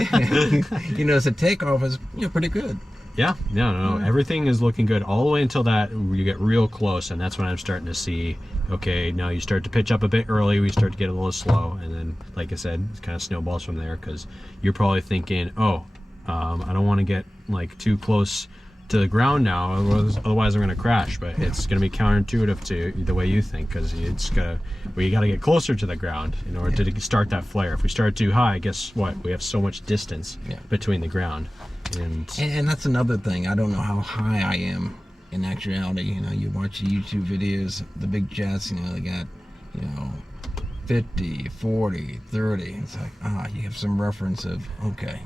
So takeoff is pretty good. Yeah, no. Everything is looking good all the way until that you get real close, and that's when I'm starting to see, okay, now you start to pitch up a bit early, we start to get a little slow, and then, like I said, it kind of snowballs from there, because you're probably thinking, I don't want to get like too close to the ground now, otherwise I'm going to crash. But it's going to be counterintuitive to the way you think, because you got to get closer to the ground in order to start that flare. If we start too high, guess what? We have so much distance between the ground. And that's another thing. I don't know how high I am in actuality. You watch the YouTube videos, the big jets, they got 50, 40, 30. It's like, you have some reference of, okay.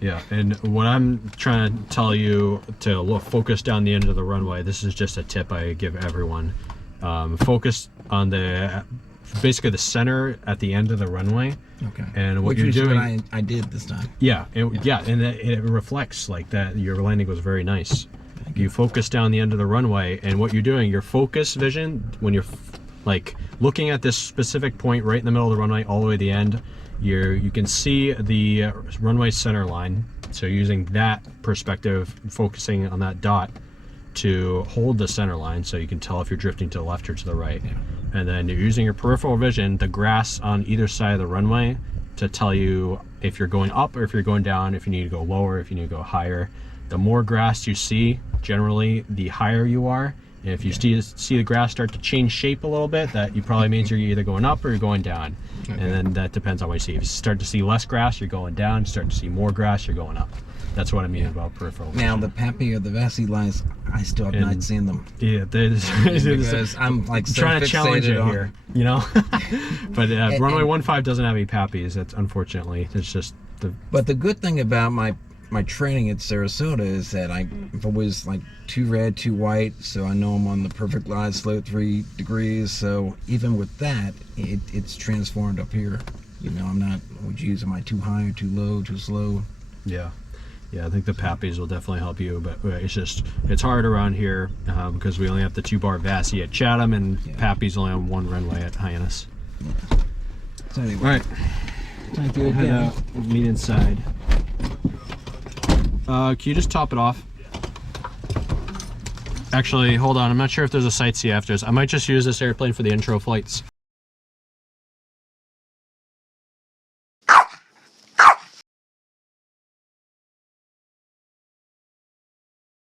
Yeah, and what I'm trying to tell you to focus down the end of the runway, this is just a tip I give everyone. Focus on basically the center at the end of the runway. Okay. And what you're doing, what I did this time. Yeah, and it reflects like that. Your landing was very nice. You focus down the end of the runway, and what you're doing, your focus vision, when you're like looking at this specific point right in the middle of the runway all the way to the end, you can see the runway center line. So using that perspective, focusing on that dot to hold the center line, so you can tell if you're drifting to the left or to the right. And then you're using your peripheral vision, the grass on either side of the runway, to tell you if you're going up or if you're going down, if you need to go lower, if you need to go higher. The more grass you see, generally, the higher you are. And if you see the grass start to change shape a little bit, that probably means you're either going up or you're going down. Okay. And then that depends on what you see. If you start to see less grass, you're going down. You start to see more grass, you're going up. That's what I mean about peripheral vision. Now, the PAPI or the VASI lines, I still have not seen them. Yeah, because I'm like so trying to challenge it on here, But runway 15 doesn't have any PAPIs. That's unfortunately. It's just But the good thing about my training at Sarasota is that I'm always like too red, too white, so I know I'm on the perfect line slope 3 degrees. So even with that, it's transformed up here. I'm not, am I too high or too low, too slow? Yeah, I think the PAPIs will definitely help you, but it's hard around here because we only have the 2-bar VASI at Chatham, and PAPIs only on 1 runway at Hyannis. Yeah. So anyway, all right, time to head out, meet inside. Can you just top it off? Actually, hold on. I'm not sure if there's a sightsee after this. I might just use this airplane for the intro flights.